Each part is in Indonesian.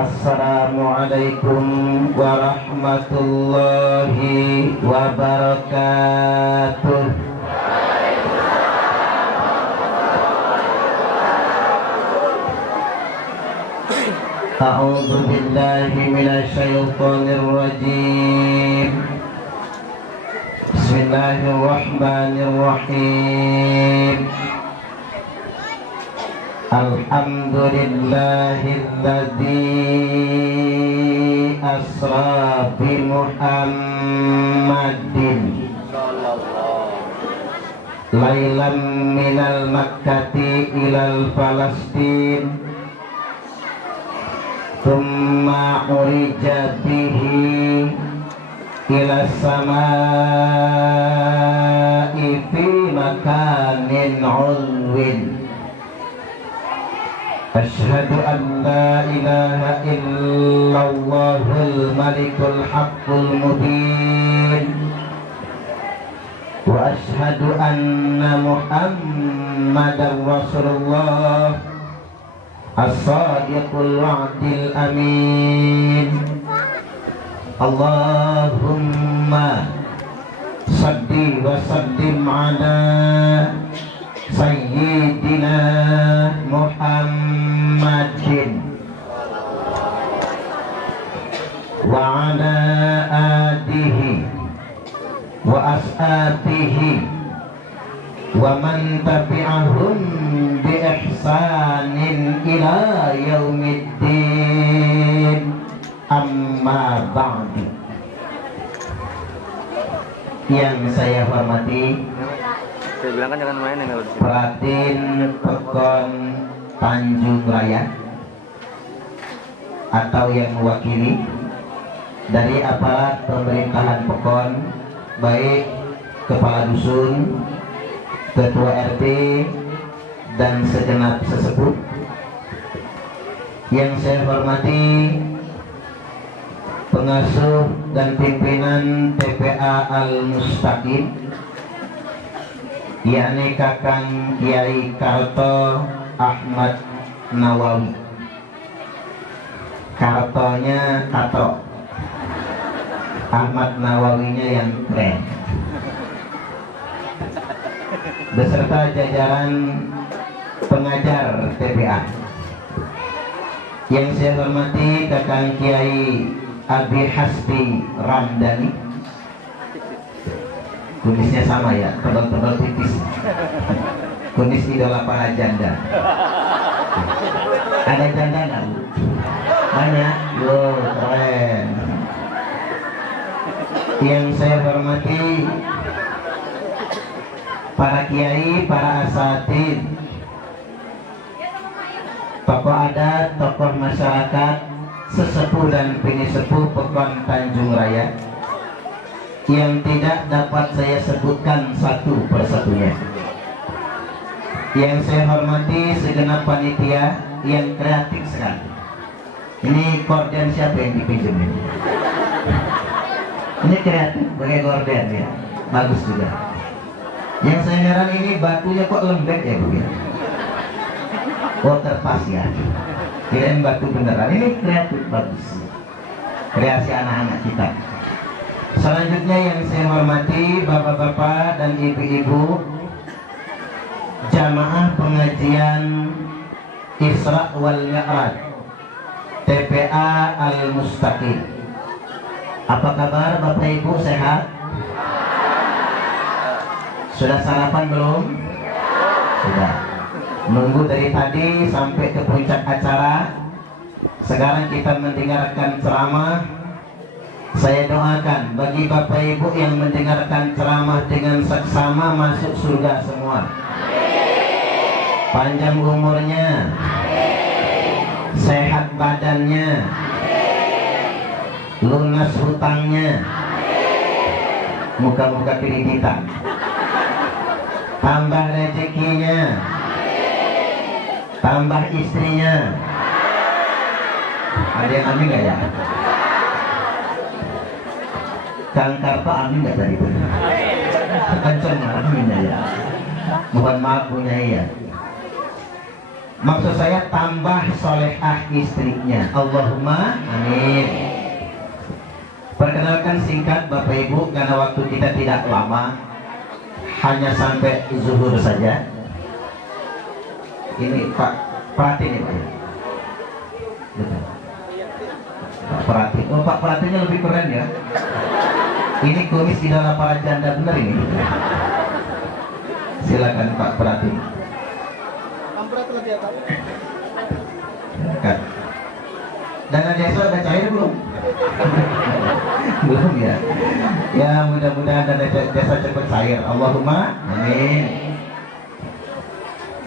Assalamualaikum warahmatullahi wabarakatuh. A'udzu billahi minasy syaithanir rajim. Bismillahirrahmanirrahim. Alhamdulillahilladzi asra bi Muhammadin lailan minal makkati ilal falastin thumma urija bihi ila samai fi makanin ulwin. Asyhadu an la ilaha illallahul malikul haqqul mubin wa asyhadu anna muhammadar rasulullah as-sadiqul wa'dil amin. Allahumma salli wa sallim ala sayyidina Muhammadin wa ala alihi wa ashabihi wa man tabi'ahum bi ihsanin ila yaumiddin, amma ba'du. Yang saya hormati saya bilang kan jangan main yang Pratin Pekon Tanjung Raya atau yang mewakili dari aparat pemerintahan Pekon, baik kepala dusun, ketua RT dan segenap sesepuh. Yang saya hormati pengasuh dan pimpinan TPA Al-Mustaqim, yakni Kakang Kiai Karto Ahmad Nawawi. Kartonya Kato, Ahmad Nawawinya yang keren, beserta jajaran pengajar TPA. Yang saya hormati Kakang Kiai Abi Hasbi Ramdhani, kumisnya sama ya, tebal-tebal tipis, kumis idola para janda. Ada janda nggak Bu? Banyak, loh keren. Yang saya hormati para kiai, para asatid, tokoh adat, tokoh masyarakat, sesepuh dan pinisepuh Pekon Tanjung Raya, yang tidak dapat saya sebutkan satu persatunya. Yang saya hormati segenap panitia yang kreatif sekali. Ini korden siapa yang dipinjam ini? Ini kreatif, pakai korden ya, bagus juga. Yang saya heran ini batunya kok lembek ya Bu ya? Oh terpas ya, kirain batu beneran. Ini kreatif, bagus, kreasi anak-anak kita. Selanjutnya yang saya hormati bapak-bapak dan ibu-ibu jamaah pengajian Isra wal Mi'raj TPA Al-Mustaqim. Apa kabar Bapak Ibu, sehat? Sudah sarapan belum? Sudah. Nunggu dari tadi sampai ke puncak acara. Sekarang kita mendengarkan ceramah. Saya doakan bagi Bapak Ibu yang mendengarkan ceramah dengan seksama masuk surga semua. Panjang umurnya, sehat badannya, lunas hutangnya, muka-muka kreditan, tambah rezekinya, tambah istrinya. Ada yang amin nggak ya? Kang Karto amin nggak tadi? Kenceng amin ya. Bukan maaf punya ya. Maksud saya tambah solehah istrinya. Allahumma amin. Perkenalkan singkat Bapak Ibu, karena waktu kita tidak lama, hanya sampai zuhur saja. Ini Pak Pratin ya Pak. Betul. Pak Pratin. Oh Pak Pratinnya lebih keren ya. Ini kumis idola para janda bener ini. Silakan Pak Pratin. Kan. Dana desa udah cair belum? Belum ya. Ya mudah-mudahan dana desa cepat cair. Allahumma amin.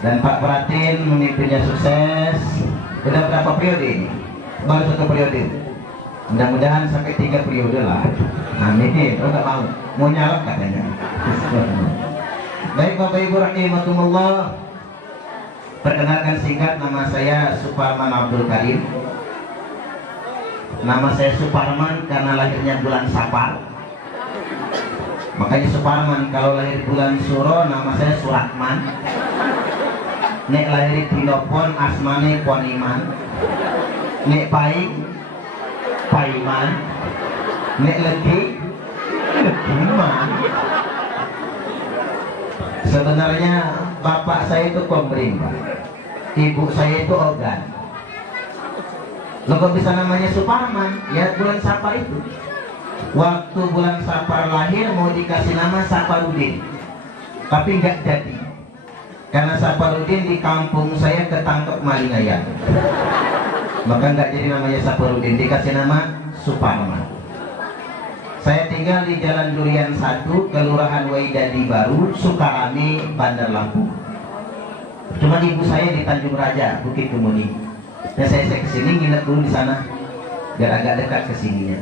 Dan Pak Pratin memimpinnya sukses. Udah berapa periode ini? Baru 1 periode. Mudah-mudahan sampai 3 periode lah. Amin. Oh nggak mau nyalak katanya. Baik Bapak Ibu rahimakumullah. Perkenalkan singkat, nama saya Suparman Abdul Karim. Nama saya Suparman karena lahirnya bulan Sapar. Makanya Suparman. Kalau lahir bulan Suro, nama saya Suratman. Nek lahir Dinopon, asmane Poniman. Nek Paik, Paiman. Nek Legi, Legiman. Sebenarnya bapak saya itu komering, Pak. Ibu saya itu organ. Lo kok bisa namanya Suparman? Ya bulan Sapar itu. Waktu bulan Sapar lahir mau dikasih nama Saparudin, tapi nggak jadi. Karena Saparudin di kampung saya ketangkep maling ayam. Maka nggak jadi namanya Saparudin, dikasih nama Suparman. Saya tinggal di Jalan Durian 1, Kelurahan Waidadi Baru, Sukarami, Bandar Lampung. Cuma ibu saya di Tanjung Raja, Bukit Kemuning. Dan saya kesini nginep dulu di sana, biar agak dekat kesininya.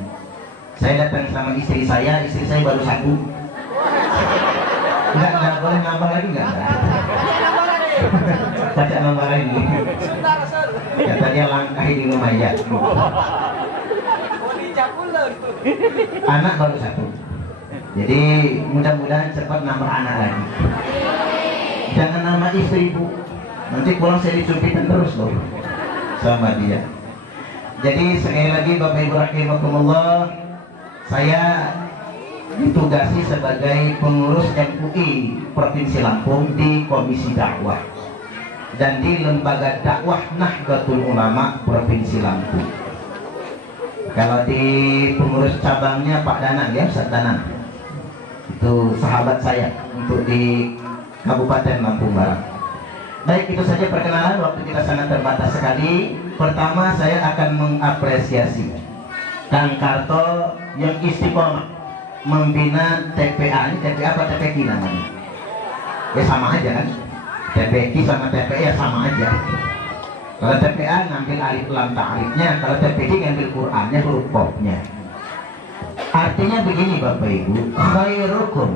Saya datang sama istri saya baru 1. Enggak boleh nambah lagi enggak? Baca nambah lagi. Kata dia langkahi di rumah ya. Anak baru 1. Jadi mudah-mudahan cepat nambah anak lagi. Jangan nama istri Bu, nanti pulang saya dicumpitin terus loh sama dia. Jadi sekali lagi Bapak Ibu rahimakumullah, saya ditugasi sebagai pengurus MUI Provinsi Lampung di Komisi Dakwah dan di Lembaga Dakwah Nahdlatul Ulama Provinsi Lampung. Kalau di pengurus cabangnya Pak Danang ya, Ustaz Danang. Itu sahabat saya untuk di Kabupaten Lampung Barat. Baik, itu saja perkenalan, waktu kita sangat terbatas sekali. Pertama saya akan mengapresiasi Kang Karto yang istiqomah membina TPA. Ini TPA apa TPQ namanya? Ya sama aja kan? TPQ sama TPA ya sama aja. Kalau TPA ngambil alif lam ta'rifnya, kalau TPQ ngambil Qur'annya, huruf qafnya. Artinya begini Bapak Ibu, khairukum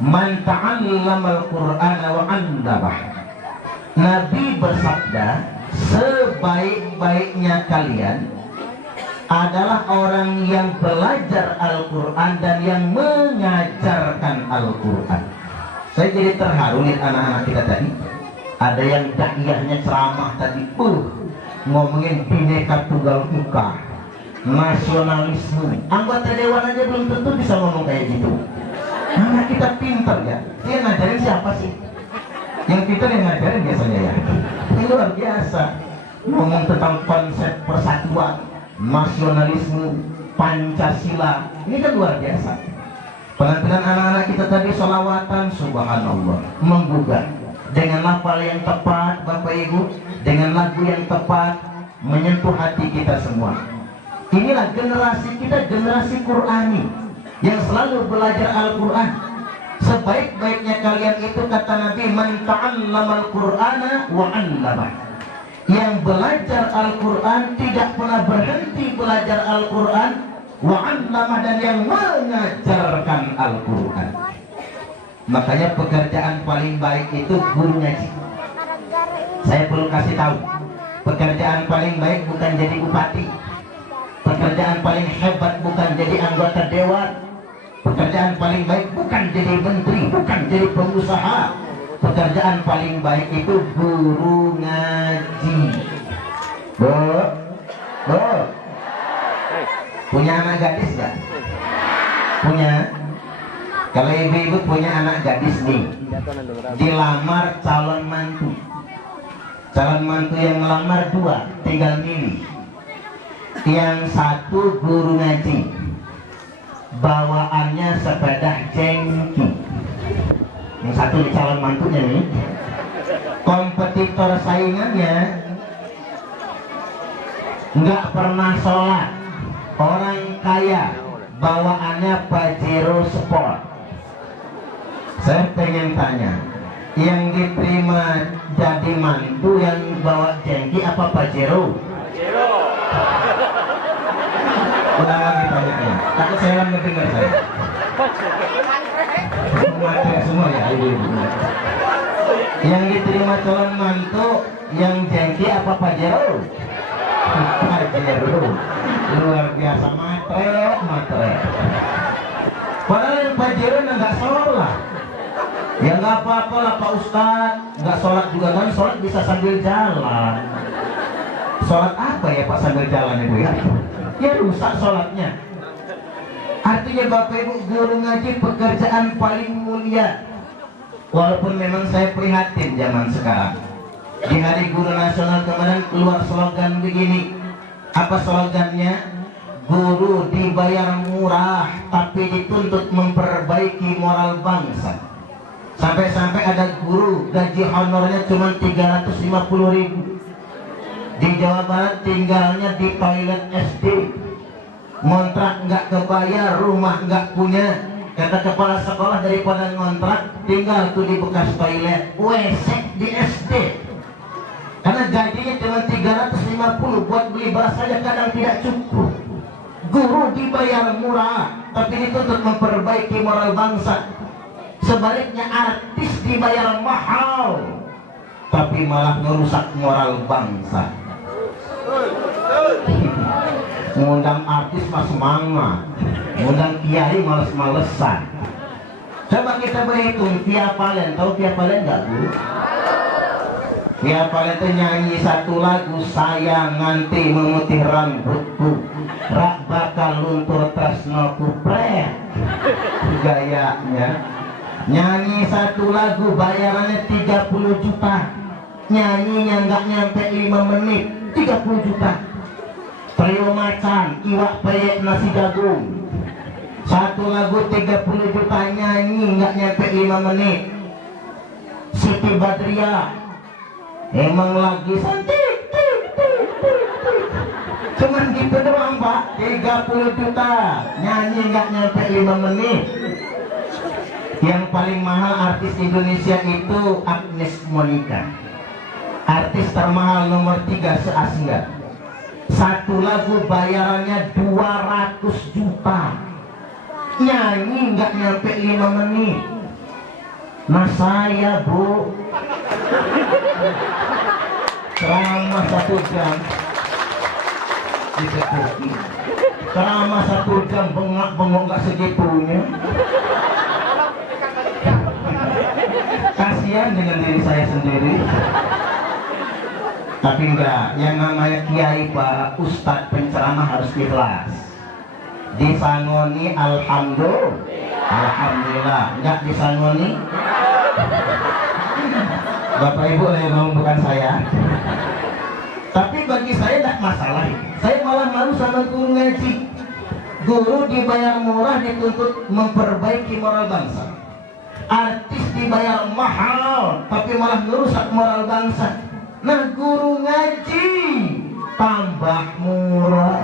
man ta'allamal Qur'ana wa 'allamah. Nabi bersabda, sebaik-baiknya kalian adalah orang yang belajar Al-Quran dan yang mengajarkan Al-Quran. Saya jadi terharu lihat anak-anak kita tadi. Ada yang dakwahnya ceramah tadi, ngomongin Bhinneka Tunggal Ika, nasionalisme. Anggota dewan aja belum tentu bisa ngomong kayak gitu. Anak kita pintar ya. Dia ngajarin siapa sih? Yang pintar yang ngajarin biasanya ya. Ini luar biasa. Ngomong tentang konsep persatuan, nasionalisme, Pancasila. Ini kan luar biasa. Penampilan anak-anak kita tadi sholawatan, subhanallah, menggugah. Dengan lafal yang tepat Bapak Ibu, dengan lagu yang tepat, menyentuh hati kita semua. Inilah generasi kita, generasi Qur'ani yang selalu belajar Al-Quran. Sebaik-baiknya kalian itu kata Nabi, man ta'allamal Qur'ana wa 'allamah. Yang belajar Al-Quran tidak pernah berhenti belajar Al-Quran, wa 'allamah, dan yang mengajarkan Al-Quran. Makanya pekerjaan paling baik itu guru ngaji. Saya perlu kasih tahu, pekerjaan paling baik bukan jadi bupati, pekerjaan paling hebat bukan jadi anggota dewan, pekerjaan paling baik bukan jadi menteri, bukan jadi pengusaha. pekerjaan paling baik itu guru ngaji. Bu, bu, Hei, punya anak gadis nggak? Punya. Kalau ibu-ibu punya anak gadis nih, jatuh nanti berapa? dilamar calon mantu. Calon mantu yang melamar dua, tinggal milih. Yang satu guru ngaji, bawaannya sepeda jengki. Yang satu di calon mantunya nih, kompetitor saingannya nggak pernah sholat, orang kaya, bawaannya Pajero Sport. Saya pengen tanya, yang diterima jadi mantu yang bawa jengki apa Pajero? Ulang lagi tanya, takut saya nggak dengar saya. Mati semua ya ibu-ibu. Yang diterima calon mantu yang jengki apa Pajero? Pajero. Luar biasa, matre. Padahal yang Pajero nggak sholat. Ya nggak apa-apa lah Pak Ustadz, nggak sholat juga kan, sholat bisa sambil jalan. Sholat apa ya Pak sambil jalan ibu ya? Ya rusak sholatnya. Artinya Bapak Ibu, guru ngaji pekerjaan paling mulia. Walaupun memang saya prihatin zaman sekarang. Di Hari Guru Nasional kemarin keluar slogan begini. Apa slogannya? Guru dibayar murah tapi dituntut memperbaiki moral bangsa. Sampai-sampai ada guru gaji honornya cuma 350.000. Di Jawa Barat tinggalnya di toilet SD. Ngontrak nggak kebayar, rumah nggak punya. Kata kepala sekolah, daripada ngontrak tinggal tuh di bekas toilet, WC di SD. Karena gajinya cuma 350, buat beli beras saja kadang tidak cukup. Guru dibayar murah tapi dituntut memperbaiki moral bangsa. Sebaliknya artis dibayar mahal tapi malah merusak moral bangsa. Ngundang artis mas semangat, ngundang kiai males-malesan. Coba kita berhitung, Via Valen, tahu Via Valen nggak Bu? Via Valen itu nyanyi satu lagu, saya nganti memutih rambutku, rak bakal luntur tresnoku pret. Gayanya nyanyi satu lagu bayarannya 30 juta, nyanyinya nggak nyampe 5 menit 30 juta. Trio macan, iwak peyek nasi jagung, satu lagu 30 juta, nyanyi nggak nyampe 5 menit. Siti Badriah emang lagi santik, cuman gitu doang Pak, 30 juta, nyanyi nggak nyampe 5 menit. Yang paling mahal artis Indonesia itu Agnes Monica, artis termahal nomor 3 se-Asia. Satu lagu bayarannya 200 juta, nyanyi nggak nyampe 5 menit. Nah saya Bu, selama 1 jam disetuki, selama 1 jam bengak-bengok nggak segitunya. Kasihan dengan diri saya sendiri. Tapi enggak, yang namanya kiai Pak Ustadz penceramah harus ikhlas. Disangoni alhamdulillah, enggak disangoni Bapak Ibu yang ngomong bukan saya. Tapi bagi saya tidak masalah. Saya malah malu sama guru ngaji. Guru dibayar murah dituntut memperbaiki moral bangsa. Artis dibayar mahal tapi malah merusak moral bangsa. Nah guru ngaji tambah murah.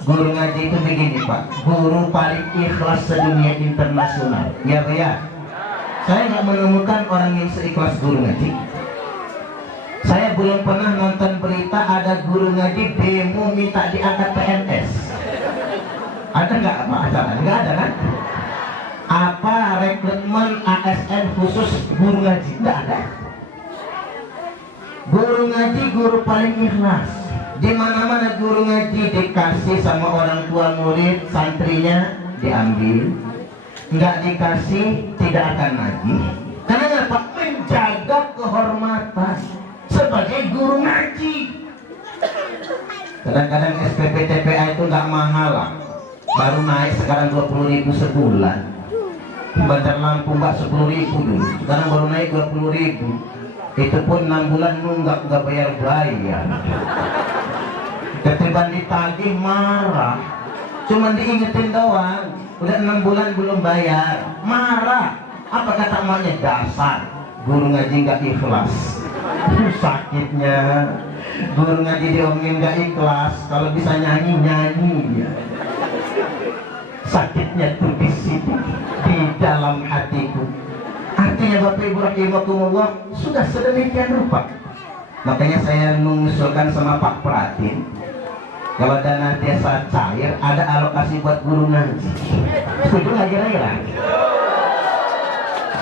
Guru ngaji itu begini Pak, guru paling ikhlas sedunia internasional. Ya Pak ya, saya nggak menemukan orang yang seikhlas guru ngaji. Saya belum pernah nonton berita ada guru ngaji demo minta diangkat PNS. Ada nggak Pak? Nggak ada kan? Apa rekrutmen ASN khusus guru ngaji? Nggak ada. Guru ngaji guru paling ikhlas. Di mana-mana guru ngaji dikasih sama orang tua murid, santrinya diambil, nggak dikasih tidak akan ngaji. Karena apa? Kadang-kadang SPP TPA itu nggak mahal lah, baru naik sekarang 20.000 sebulan. Bandar Lampung mbak 10.000 dulu, sekarang baru naik 20.000. Itu pun 6 bulan nggak bayar. Ketiban ditagih marah, cuman diingetin doang, udah 6 bulan belum bayar, marah. Apa kata emaknya? Dasar guru ngaji nggak ikhlas. Sakitnya guru ngaji diomongin nggak ikhlas, kalau bisa nyanyi ya. Sakitnya tuh di situ, di dalam hatiku. Artinya Bapak Ibu rahimakumullah, sudah sedemikian rupa. Makanya saya mengusulkan sama Pak Pratin, kalau dana desa cair ada alokasi buat guru ngaji. Setuju nggak kira-kira?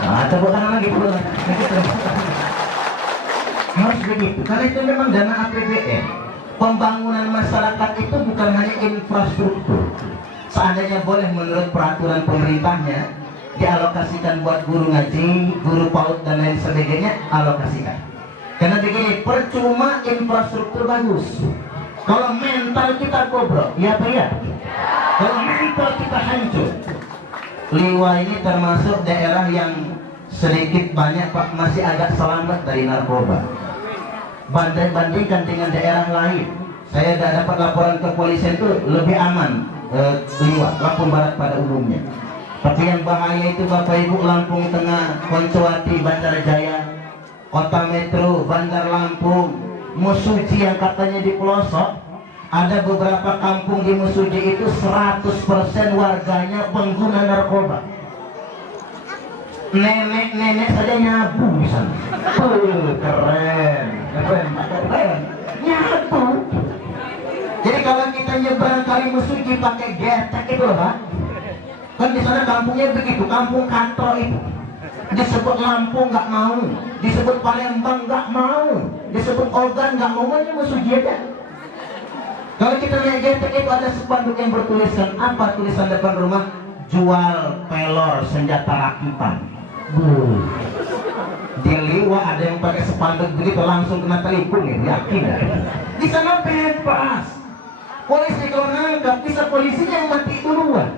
Nah, tepuk tangan lagi bro. Harus begitu, karena itu memang dana APBN. Pembangunan masyarakat itu bukan hanya infrastruktur. Seandainya boleh menurut peraturan pemerintahnya dialokasikan buat guru ngaji, guru PAUD dan lain sebagainya, alokasikan. Karena begini, percuma infrastruktur bagus kalau mental kita bobrok, ya Pak ya. Kalau mental kita hancur. Liwa ini termasuk daerah yang sedikit banyak Pak masih agak selamat dari narkoba. Bandingkan dengan daerah lain, saya tidak dapat laporan kepolisian itu lebih aman. Liwa, Lampung Barat pada umumnya. Tapi yang bahaya itu Bapak Ibu, Lampung Tengah, Koncowati, Banjarjaya, Kota Metro, Bandar Lampung, Musuji yang katanya di pelosok. Ada beberapa kampung di Musuji itu 100% warganya pengguna narkoba. Nenek-nenek saja nyabu di sana. Keren. Nyabu. Jadi kalau kita nyebrang kali Musuji pakai getek itu loh Pak. Kan di sana kampungnya begitu, kampung Katro itu. Disebut Lampung nggak mau, disebut Palembang nggak mau, disebut Ogan nggak mau, aja Musuji aja. Kalau kita lihat getek itu ada spanduk yang bertuliskan apa? Tulisan depan rumah, jual pelor senjata rakitan. Di Liwa ada yang pakai spanduk begitu langsung kena telikung ya, yakin ya? Di sana bebas. Polisi kalau nangkap bisa polisinya yang mati duluan.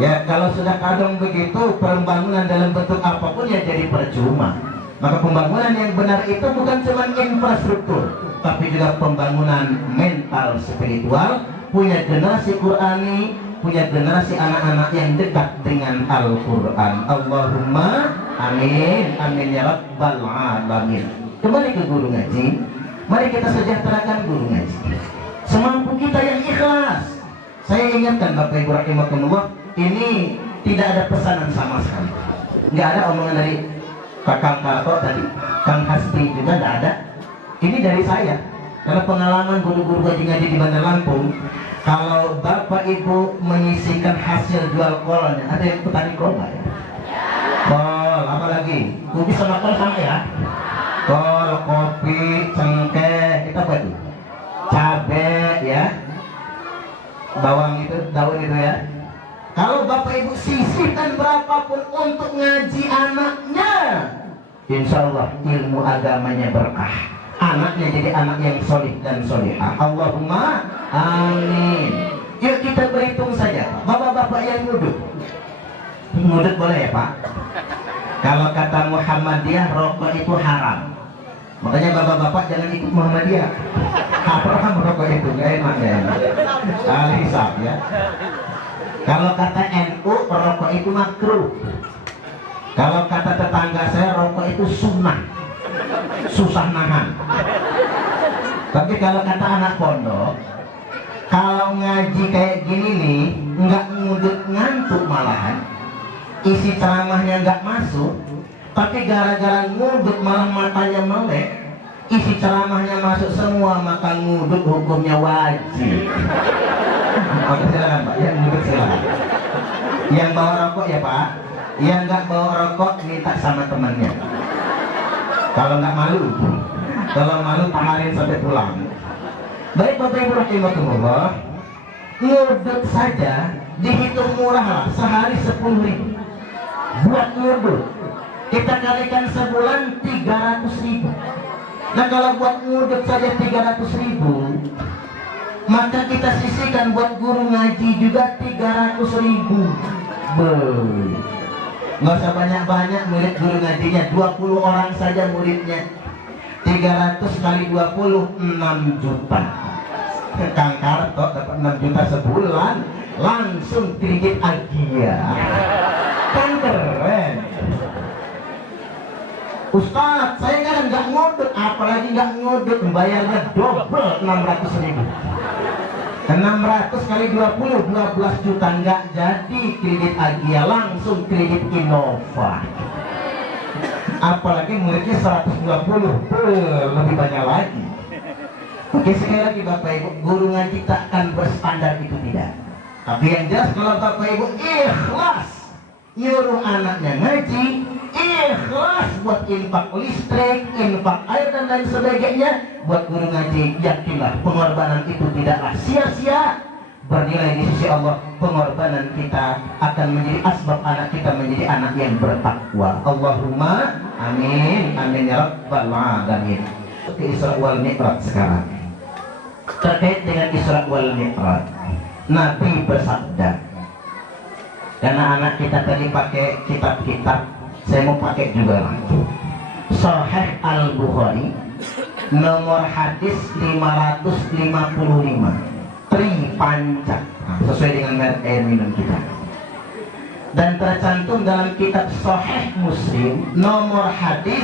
Ya kalau sudah kadang begitu, pembangunan dalam bentuk apapun ya jadi percuma. Maka pembangunan yang benar itu bukan cuma infrastruktur, tapi juga pembangunan mental spiritual, punya generasi Qurani, punya generasi anak-anak yang dekat dengan Al-Quran. Allahumma amin, amin ya rabbal alamin. Kembali ke guru ngaji, mari kita sejahterakan guru ngaji semampu kita yang ikhlas. Saya ingatkan Bapak Ibu rahimakumullah, ini tidak ada pesanan sama sekali, nggak ada omongan dari Kakang Karto tadi, Kang Hasti juga nggak ada. Ini dari saya, karena pengalaman guru-guru ngaji di Bandar Lampung. Kalau Bapak Ibu menyisihkan hasil jual kolnya, ada yang petani kol nggak ya? Kol, apa lagi? Kopi sama kol sama ya? Kol, kopi, cengkeh, kita apa itu? Cabe ya, bawang itu, daun itu ya. Kalau Bapak Ibu sisihkan berapapun untuk ngaji anaknya, insya Allah ilmu agamanya berkah. Anaknya jadi anak yang solih dan solihah. Allahumma amin. Yuk kita berhitung saja, bapak-bapak yang ngudut. Ngudut boleh ya Pak? Kalau kata Muhammadiyah, rokok itu haram. Makanya bapak-bapak jangan ikut Muhammadiyah. Haram rokok itu, gak enak ya. Al-hisab ya. Kalau kata NU, rokok itu makruh. Kalau kata tetangga saya, rokok itu sunnah, susah nahan. Tapi kalau kata anak pondok, kalau ngaji kayak gini nih, nggak ngudut ngantuk malahan, isi ceramahnya nggak masuk, tapi gara-gara ngudut malah matanya melek, isi ceramahnya masuk semua, maka ngudut hukumnya wajib. Oke, silakan Pak, yang ngudut silakan. Yang bawa rokok ya Pak, yang nggak bawa rokok minta sama temannya. Kalau nggak malu, kalau malu tamarin sampai pulang. Baik Bapak Ibu rahimakumullah, ngudut saja dihitung murah lah, sehari 10.000 buat ngudut. Kita kalikan sebulan 300.000. Nah kalau buat ngudut saja 300.000, maka kita sisihkan buat guru ngaji juga 300.000. Nggak usah banyak-banyak murid guru ngajinya, 20 orang saja muridnya. 300 kali 20, 6 juta. Kang Karto dapat 6 juta sebulan, langsung kredit Agia. Kan keren. Ustaz, saya kan nggak ngodot, apalagi nggak ngodot, bayarnya double 600.000. 600 kali 20, 12 juta, nggak jadi kredit Agia, langsung kredit Innova. Apalagi muridnya 120, lebih banyak lagi. Oke, sekali lagi Bapak Ibu, guru ngaji takkan berstandar itu tidak. Tapi yang jelas kalau Bapak Ibu ikhlas nyuruh anaknya ngaji, ikhlas buat infak listrik, infak air dan lain sebagainya, buat guru ngaji, yakinlah pengorbanan itu tidaklah sia-sia, bernilai di sisi Allah. Pengorbanan kita akan menjadi asbab anak kita menjadi anak yang bertakwa. Allahumma amin, amin ya rabbal alamin. Ke Isra wal Mi'raj sekarang. Terkait dengan Isra wal Mi'raj, Nabi bersabda, karena anak kita tadi pakai kitab-kitab, saya mau pakai juga Sahih Al-Bukhari nomor hadis 555, Tripanca, sesuai dengan merek air minum kita, dan tercantum dalam kitab Sahih Muslim nomor hadis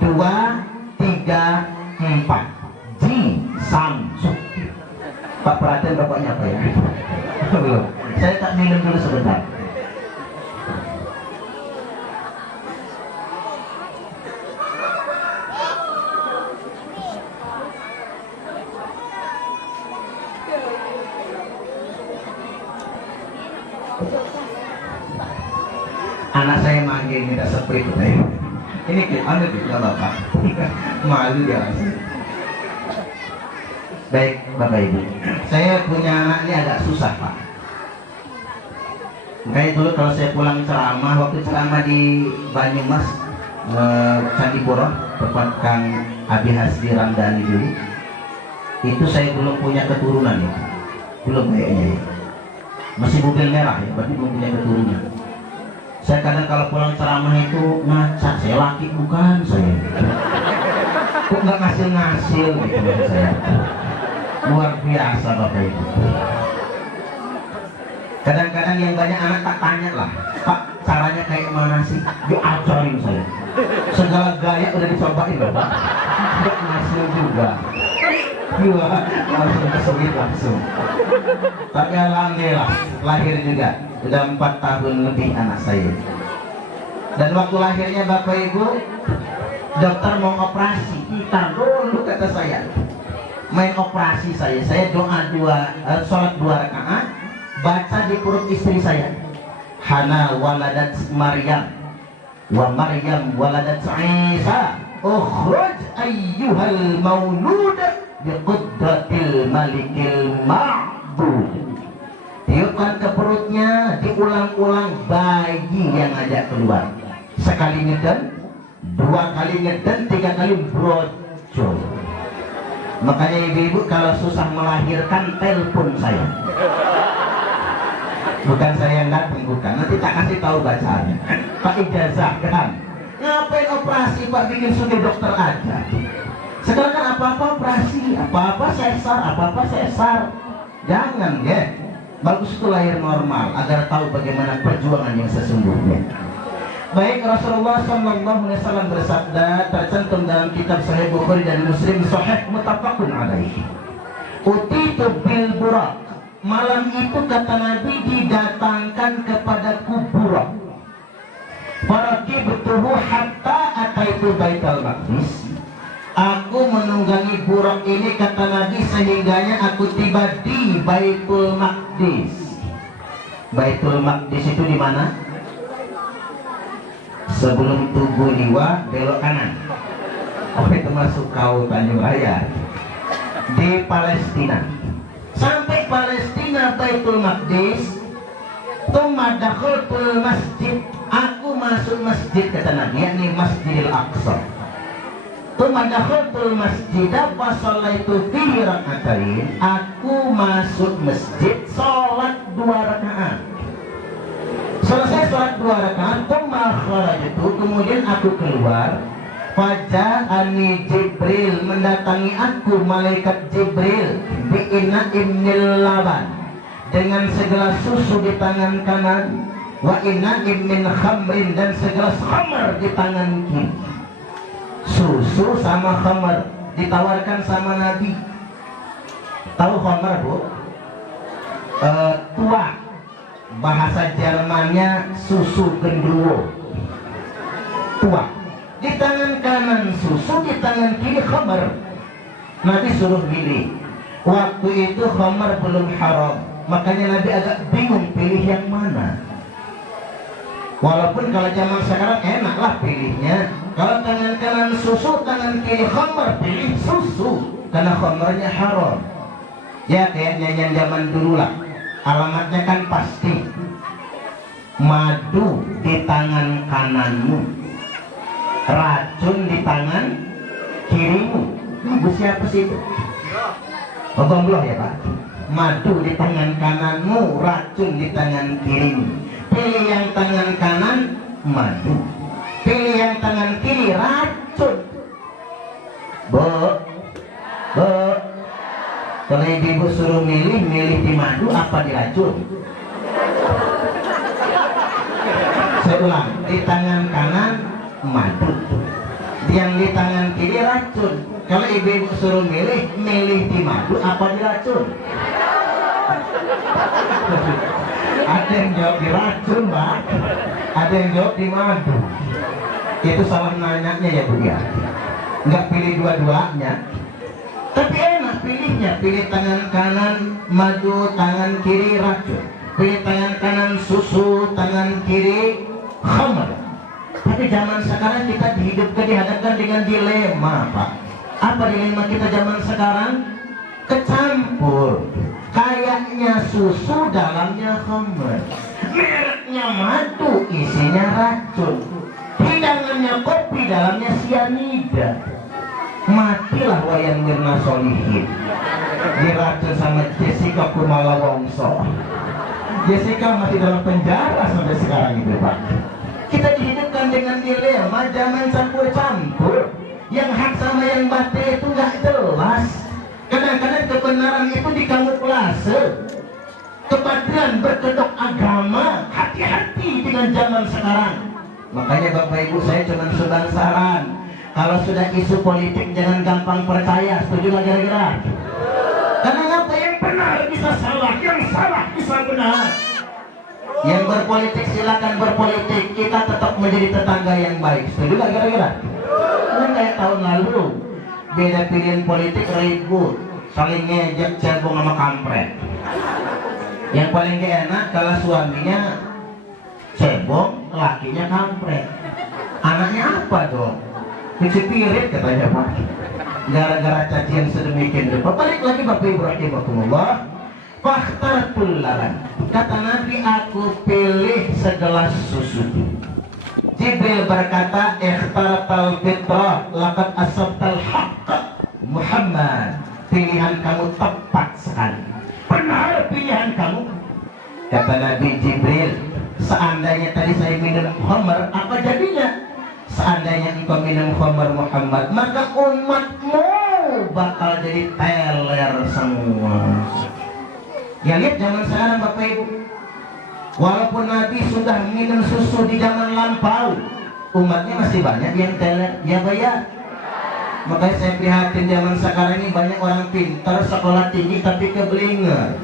234, Ji Samsung. Pak perhatian bapaknya apa ya? Belum. Saya tak minum dulu sebentar. Anak saya manggil minta spray tuh. Ini ambil juga bapak. Malu dia. Baik Bapak Ibu, saya punya anak ini agak susah Pak. Makanya dulu kalau saya pulang ceramah, waktu ceramah di Banyumas, Candipuro, tempat Kang Abi Hasbi Ramdhani dulu, itu saya belum punya keturunan ya, belum kayaknya ya. Masih mobil merah ya, berarti belum punya keturunan. Saya kadang kalau pulang ceramah itu ngaca, saya laki bukan saya. Kok nggak ngasil-ngasil gitu saya. Luar biasa Bapak Ibu. Kadang-kadang yang banyak anak tak tanya lah, Pak caranya kayak mana sih? Diajarin saya. Segala gaya udah dicobain Bapak. Nggak ngasil juga. Gila, langsung kesulit langsung. Tapi alhamdulillah lahir juga. Sudah 4 tahun lebih anak saya. Dan waktu lahirnya Bapak Ibu, dokter mau operasi. Kita dulu kata saya. Main operasi saya doa sholat 2 rakaat, baca di perut istri saya, Hana waladat Maryam wa Maryam waladat Isa, ukhruj ayyuhal maulud biqudratil malikil ma'bud. Tiupkan ke perutnya, diulang-ulang, bayi yang ajak keluar. Sekali ngeden, 2 kali ngeden, 3 kali brojol. Makanya ibu-ibu kalau susah melahirkan, telepon saya. Bukan saya yang datang, bukan. Nanti tak kasih tahu bacaannya. Pak ijazahkan. Ngapain operasi Pak, bikin studi dokter aja. Sekarang kan apa-apa operasi, apa-apa sesar. Jangan ya. Bagus itu lahir normal agar tahu bagaimana perjuangan yang sesungguhnya. Baik, Rasulullah SAW bersabda, tercantum dalam kitab Sahih Bukhari dan Muslim, Sahih muttafaqun alaihi. Utitu bil Burak. Malam itu kata Nabi didatangkan kepadaku Burak. Farakibtuhu hatta ataitu Baitul Maqdis. Aku menunggangi Burak ini kata Nabi sehingganya aku tiba di Baitul Maqdis. Baitul Maqdis itu di mana? Sebelum Tugu Liwa belok kanan. Oh itu masuk kau Tanjung Raya. Di Palestina. Sampai Palestina Baitul Maqdis. Tsumma dakhaltul masjid. Aku masuk masjid kata Nabi, yakni Masjidil Aqsa. Tsumma dakhaltul masjidah fa shallaitu fihi rak'atain. Aku masuk masjid salat 2 rakaat. Selesai salat 2 rakaat, tsumma kharajtu, kemudian aku keluar. Faja'ani Jibril, mendatangi aku malaikat Jibril bi ina'in min laban, dengan segelas susu di tangan kanan, wa ina'in min khamrin, dan segelas khamar di tangan kiri. Susu sama khamar ditawarkan sama Nabi. Tahu khamar, Bu? Tua. Bahasa Jermannya susu genderuwo. Tua. Di tangan kanan susu, di tangan kiri khamar. Nabi suruh pilih. Waktu itu khamar belum haram, makanya Nabi agak bingung pilih yang mana. Walaupun kalau zaman sekarang enaklah pilihnya. Kalau tangan kanan susu, tangan kiri khamar, pilih susu karena khamarnya haram. Ya kayak nyanyian zaman dulu lah. Alamatnya kan pasti. Madu di tangan kananmu, racun di tangan kirimu. Lagu siapa sih itu? Gombloh ya Pak. Madu di tangan kananmu, racun di tangan kirimu. Pilih yang tangan kanan, madu. Pilih yang tangan kiri, racun. Bu, kalau ibu suruh milih di madu apa di racun? Saya ulang, di tangan kanan madu, yang di tangan kiri racun. Kalau ibu suruh milih di madu apa di racun? Ada yang jawab di racun, Mbak. Ada yang jawab di madu. Itu salah nanyanya ya Bu ya. Nggak pilih dua-duanya. Tapi enak pilihnya. Pilih tangan kanan madu, tangan kiri racun. Pilih tangan kanan susu, tangan kiri khamar. Tapi zaman sekarang kita dihadapkan dengan dilema, Pak. Apa dilema kita zaman sekarang? Kecampur. Kayaknya susu, dalamnya khamar. Mereknya madu, isinya racun. Hidangannya kopi, dalamnya sianida. Matilah Wayan Mirna Solihin diracun sama Jessica Kumala Wongso. Jessica masih dalam penjara sampai sekarang itu Pak. Kita dihidupkan dengan dilema zaman campur-campur. Yang hak sama yang batil itu nggak jelas. Kadang-kadang kebenaran itu dikamuflase. Kebatilan berkedok agama. Hati-hati dengan zaman sekarang. Makanya Bapak Ibu saya cuma sudah saran, kalau sudah isu politik jangan gampang percaya. Setuju nggak kira-kira? Karena apa yang benar bisa salah, yang salah bisa benar. Yang berpolitik silakan berpolitik, kita tetap menjadi tetangga yang baik. Setuju nggak kira-kira? Kan kayak tahun lalu beda pilihan politik ribut, saling ngejek, cebong sama kampret. Yang paling gak enak kalau suaminya cebong, lakinya kampret. Anaknya apa dong? Kecipirit katanya Pak. Gara-gara cacian sedemikian rupa. Balik lagi Bapak Ibu rahimakumullah. Fakhtartul laban. Kata Nabi, aku pilih segelas susu. Jibril berkata, ikhtartal fitrah laqad asabtal haqq Muhammad. Pilihan kamu tepat sekali. Benar pilihan kamu. Kata Nabi Jibril, seandainya tadi saya minum khamar, apa jadinya? Seandainya engkau minum khamar Muhammad, maka umatmu bakal jadi teler semua. Ya lihat zaman sekarang Bapak Ibu. Walaupun Nabi sudah minum susu di zaman lampau, umatnya masih banyak yang teler. Ya bayar. Makanya saya prihatin zaman sekarang ini banyak orang pintar, sekolah tinggi tapi keblinger.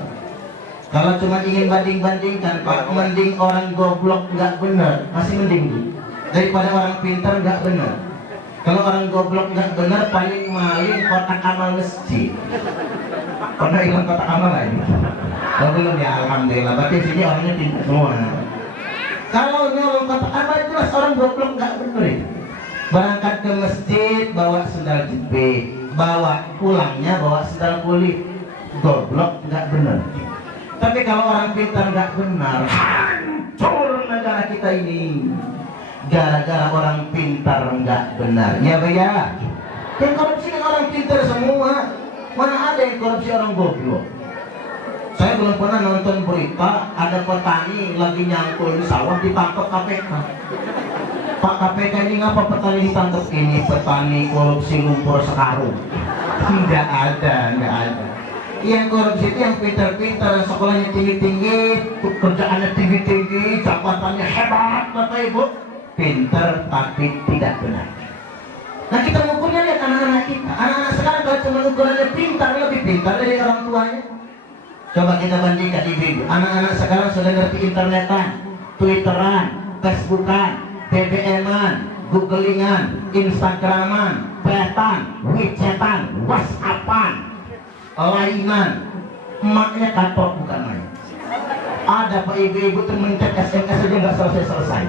Kalau cuma ingin banding-bandingkan Pak, mending orang goblok nggak benar, masih mending daripada orang pintar nggak benar. Kalau orang goblok nggak benar, paling maling kotak amal masjid. Pernah hilang kotak amal lagi? Oh belum ya, alhamdulillah. Berarti sini orangnya pintar semua. Kalau nyolong kotak amal itu orang goblok nggak benar itu. Berangkat ke masjid bawa sendal jepit, bawa pulangnya bawa sendal kulit. Goblok nggak benar. Tapi kalau orang pintar nggak benar, hancur negara kita ini. Gara-gara orang pintar nggak benar. Ya ya. Yang korupsi kan orang pintar semua. Mana ada yang korupsi orang goblok? Saya belum pernah nonton berita ada petani lagi nyangkul di sawah ditangkap KPK. Pak KPK ini ngapa petani ditangkap? Ini petani korupsi lumpur sekarung. Tidak ada. Yang korupsi itu yang pintar-pintar, sekolahnya tinggi-tinggi, kerjaannya tinggi-tinggi, jabatannya hebat, Bapak Ibu. Pintar tapi tidak benar. Nah kita mengukurnya lihat anak-anak kita. Anak-anak sekarang kalau cuma ukurannya pintar, lebih pintar dari orang tuanya. Coba kita bandingkan ibu-ibu. Anak-anak sekarang sudah ngerti internetan, twitteran, facebookan, BBM-an, googlingan, instagraman, petan, wechat-an, whatsappan, lainan. Emaknya kantor bukan main. Ada Pak ibu-ibu tuh mencet SMS aja nggak selesai-selesai.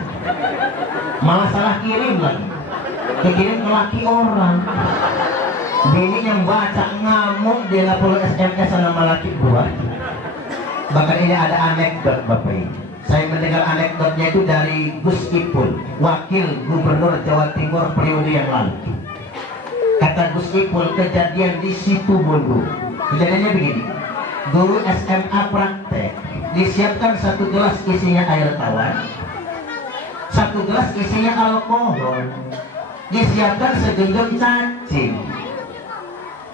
Malah salah kirim lagi. Dikirim ke laki orang. Bini yang baca ngamuk, dia nggak perlu SMS sama laki gua. Bahkan ini ada anekdot Bapak Ibu. Saya mendengar anekdotnya itu dari Gus Ipul, Wakil Gubernur Jawa Timur periode yang lalu. Kata Gus Ipul, kejadian di Situbondo. Kejadiannya begini, guru SMA praktek, disiapkan satu gelas isinya air tawar, satu gelas isinya alkohol, disiapkan segenggam cacing.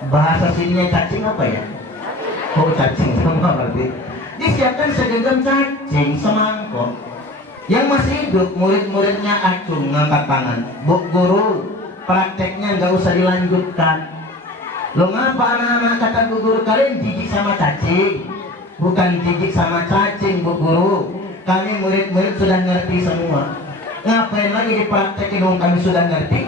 Bahasa sininya cacing apa ya? Oh cacing semua berarti. Disiapkan segenggam cacing semangkok. Yang masih hidup murid-muridnya acung ngangkat tangan. Bu guru, prakteknya nggak usah dilanjutkan. Lo ngapa anak-anak kata bu guru kalian jijik sama cacing? Bukan jijik sama cacing bu guru. Kami murid-murid sudah ngerti semua. Ngapain lagi dipraktekin dong kami sudah ngerti?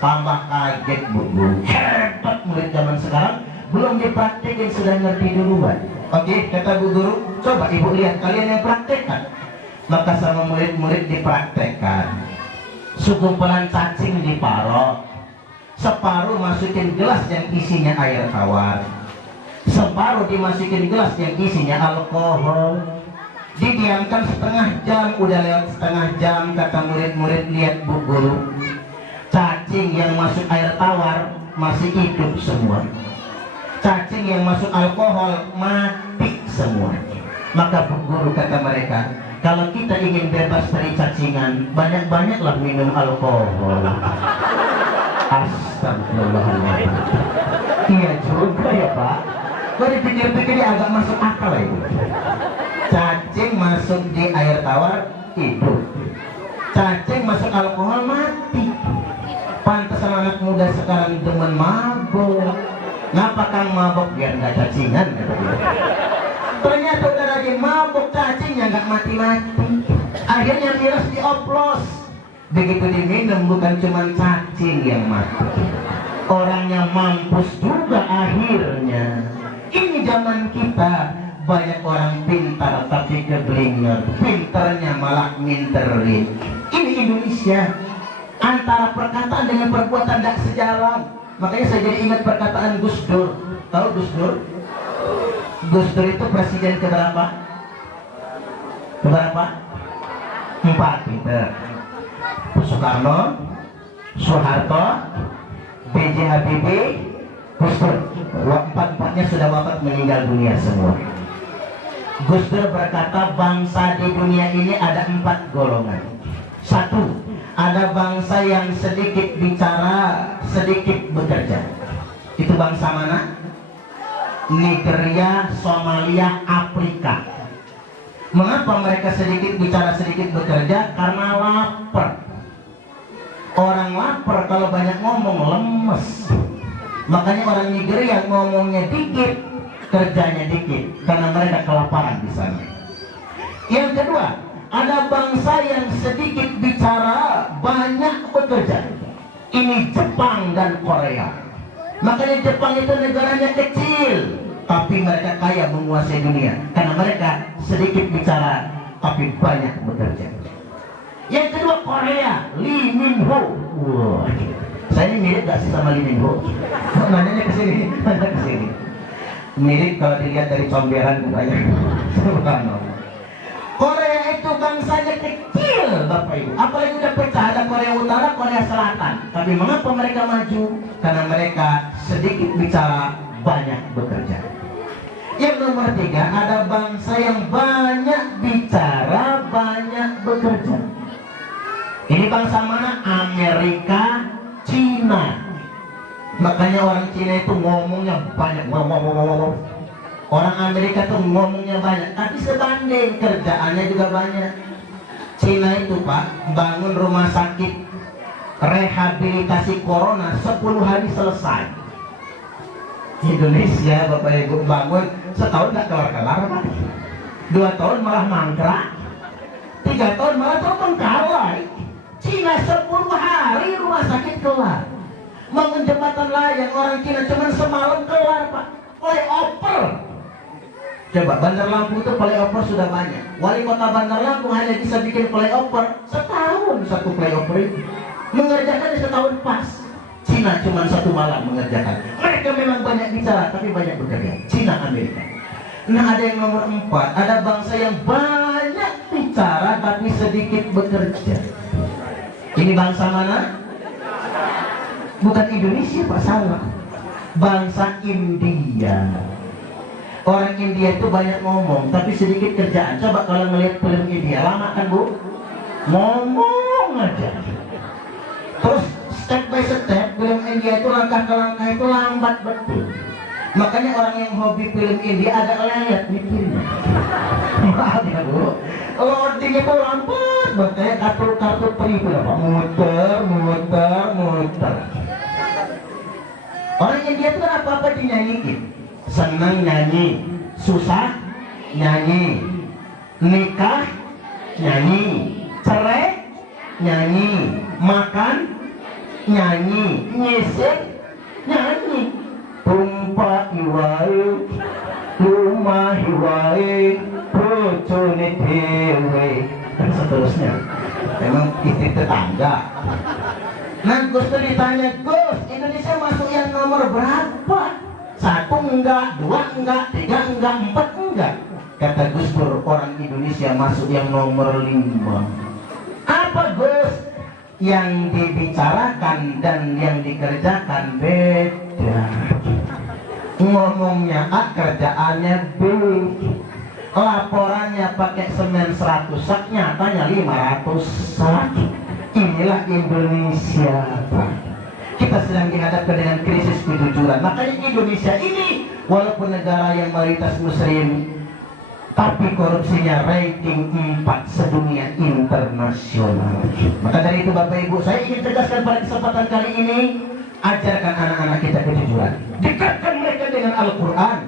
Tambah kaget bu guru. Hebat murid zaman sekarang, belum dipraktekin sudah ngerti duluan. Oke, kata bu guru, coba ibu lihat kalian yang praktekkan. Maka sama murid-murid dipraktekkan. Sekumpulan cacing diparok, separuh masukin gelas yang isinya air tawar, separuh dimasukin gelas yang isinya alkohol. Didiamkan setengah jam, udah lewat setengah jam, kata murid-murid lihat bu guru, cacing yang masuk air tawar masih hidup semua, cacing yang masuk alkohol mati semua. Maka bu guru kata mereka, kalau kita ingin bebas dari cacingan, banyak-banyaklah minum alkohol. Astagfirullahaladzim. Iya juga ya Pak. Kok dipikir-pikir dia agak masuk akal ya. Cacing masuk di air tawar hidup, cacing masuk alkohol mati. Pantesan anak muda sekarang demen mabok. Ngapa kang mabok biar nggak cacingan kata dia. Ternyata udah lagi mabok, cacingnya nggak mati-mati. Akhirnya virus dioplos. Begitu diminum bukan cuma cacing yang mati, orangnya mampus juga akhirnya. Ini zaman kita, banyak orang pintar tapi keblinger, pintarnya malah minterin. Ini Indonesia, antara perkataan dengan perbuatan tidak sejalan. Makanya saya jadi ingat perkataan Gus Dur. Tahu Gus Dur? Gus Dur itu presiden keberapa? Keberapa? 4 pinter. Soekarno, Soeharto, B.J. Habibie, Gus Dur. Empat-empatnya sudah wafat meninggal dunia semua. Gus Dur berkata bangsa di dunia ini ada 4 golongan. 1, ada bangsa yang sedikit bicara, sedikit bekerja. Itu bangsa mana? Nigeria, Somalia, Afrika. Mengapa mereka sedikit bicara, sedikit bekerja? Karena lapar. Orang lapar kalau banyak ngomong lemes. Makanya orang Nigeria ngomongnya dikit, kerjanya dikit, karena mereka kelaparan di sana. Yang kedua, ada bangsa yang sedikit bicara, banyak bekerja. Ini Jepang dan Korea. Makanya Jepang itu negaranya kecil, tapi mereka kaya menguasai dunia, karena mereka sedikit bicara, tapi banyak bekerja. Yang kedua Korea, Lee Min Ho. Wow. Saya ini mirip gak sih sama Lee Min Ho? Nanyanya ke sini, nanya ke sini. Mirip kalau dilihat dari comberan mukanya. Korea itu bangsanya kecil, Bapak Ibu. Apalagi udah pecah, ada Korea Utara. Utara, Korea Selatan. Tapi mengapa mereka maju? Karena mereka sedikit bicara, banyak bekerja. Yang nomor 3, ada bangsa yang banyak bicara, banyak bekerja. Ini bangsa mana? Amerika, Cina. Makanya orang Cina itu ngomongnya banyak. Orang Amerika tuh ngomongnya banyak, tapi sebanding kerjaannya juga banyak. Cina itu Pak, bangun rumah sakit rehabilitasi corona 10 hari selesai. Indonesia Bapak Ibu bangun setahun gak kelar-kelar Pak. 2 tahun malah mangkrak, 3 tahun malah terbengkalai. Cina 10 hari rumah sakit kelar. Bangun jembatan layang orang Cina cuma semalam kelar Pak. Flyover. Coba Bandar Lampung itu flyover sudah banyak. Wali kota Bandar Lampung hanya bisa bikin flyover setahun, satu flyover itu mengerjakan setahun pas. Cina cuma 1 malam mengerjakan. Mereka memang banyak bicara tapi banyak bekerja. Cina, Amerika. Nah, ada yang nomor 4, ada bangsa yang banyak bicara tapi sedikit bekerja. Ini bangsa mana? Bukan Indonesia Pak, salah. Bangsa India. Orang India itu banyak ngomong tapi sedikit kerjaan. Coba kalau melihat film India, lama kan Bu? Ngomong aja. Terus step by step film India itu langkah ke langkah itu lambat betul. Makanya orang yang hobi film India agak lelet mikirnya. Maaf ya Bu, loading itu lambat, makanya kartu pribadi apa? Muter. Orang India itu kan apa-apa dinyanyiin. Senang nyanyi, susah nyanyi, nikah nyanyi, cerai nyanyi, makan nyanyi, nyisir nyanyi, tumpah iwae, rumah iwae, bojone dhewe, dan seterusnya. Memang istri tetangga. Nah Gus tuh ditanya, Gus, Indonesia masuk yang nomor berapa? 1 enggak, 2 enggak, 3 enggak, 4 enggak. Kata Gus Dur, orang Indonesia masuk yang nomor 5. Apa Gus? Yang dibicarakan dan yang dikerjakan beda. Ngomongnya A, kerjaannya B. Laporannya pakai semen 100 sak, nyatanya 500 sak. Inilah Indonesia. Kita sedang dihadapkan dengan krisis kejujuran. Makanya Indonesia ini walaupun negara yang mayoritas muslim, tapi korupsinya ranking 4 sedunia internasional. Maka dari itu Bapak Ibu, saya ingin tegaskan pada kesempatan kali ini, ajarkan anak-anak kita kejujuran. Dekatkan mereka dengan Al-Quran.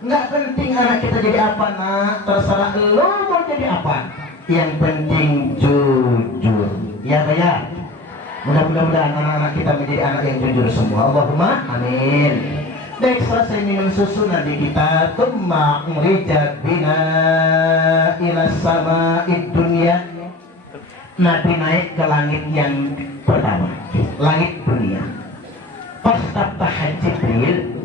Nggak penting anak kita jadi apa nak, terserah lo mau jadi apa. Yang penting jujur. Ya Pak ya. Mudah-mudahan anak-anak kita menjadi anak yang jujur semua. Allahumma amin. Baik, selesai minum susu, nanti kita tumma urijat bina ila sama'id dunya. Nabi naik ke langit yang pertama, langit dunia. Fastaftaha Jibril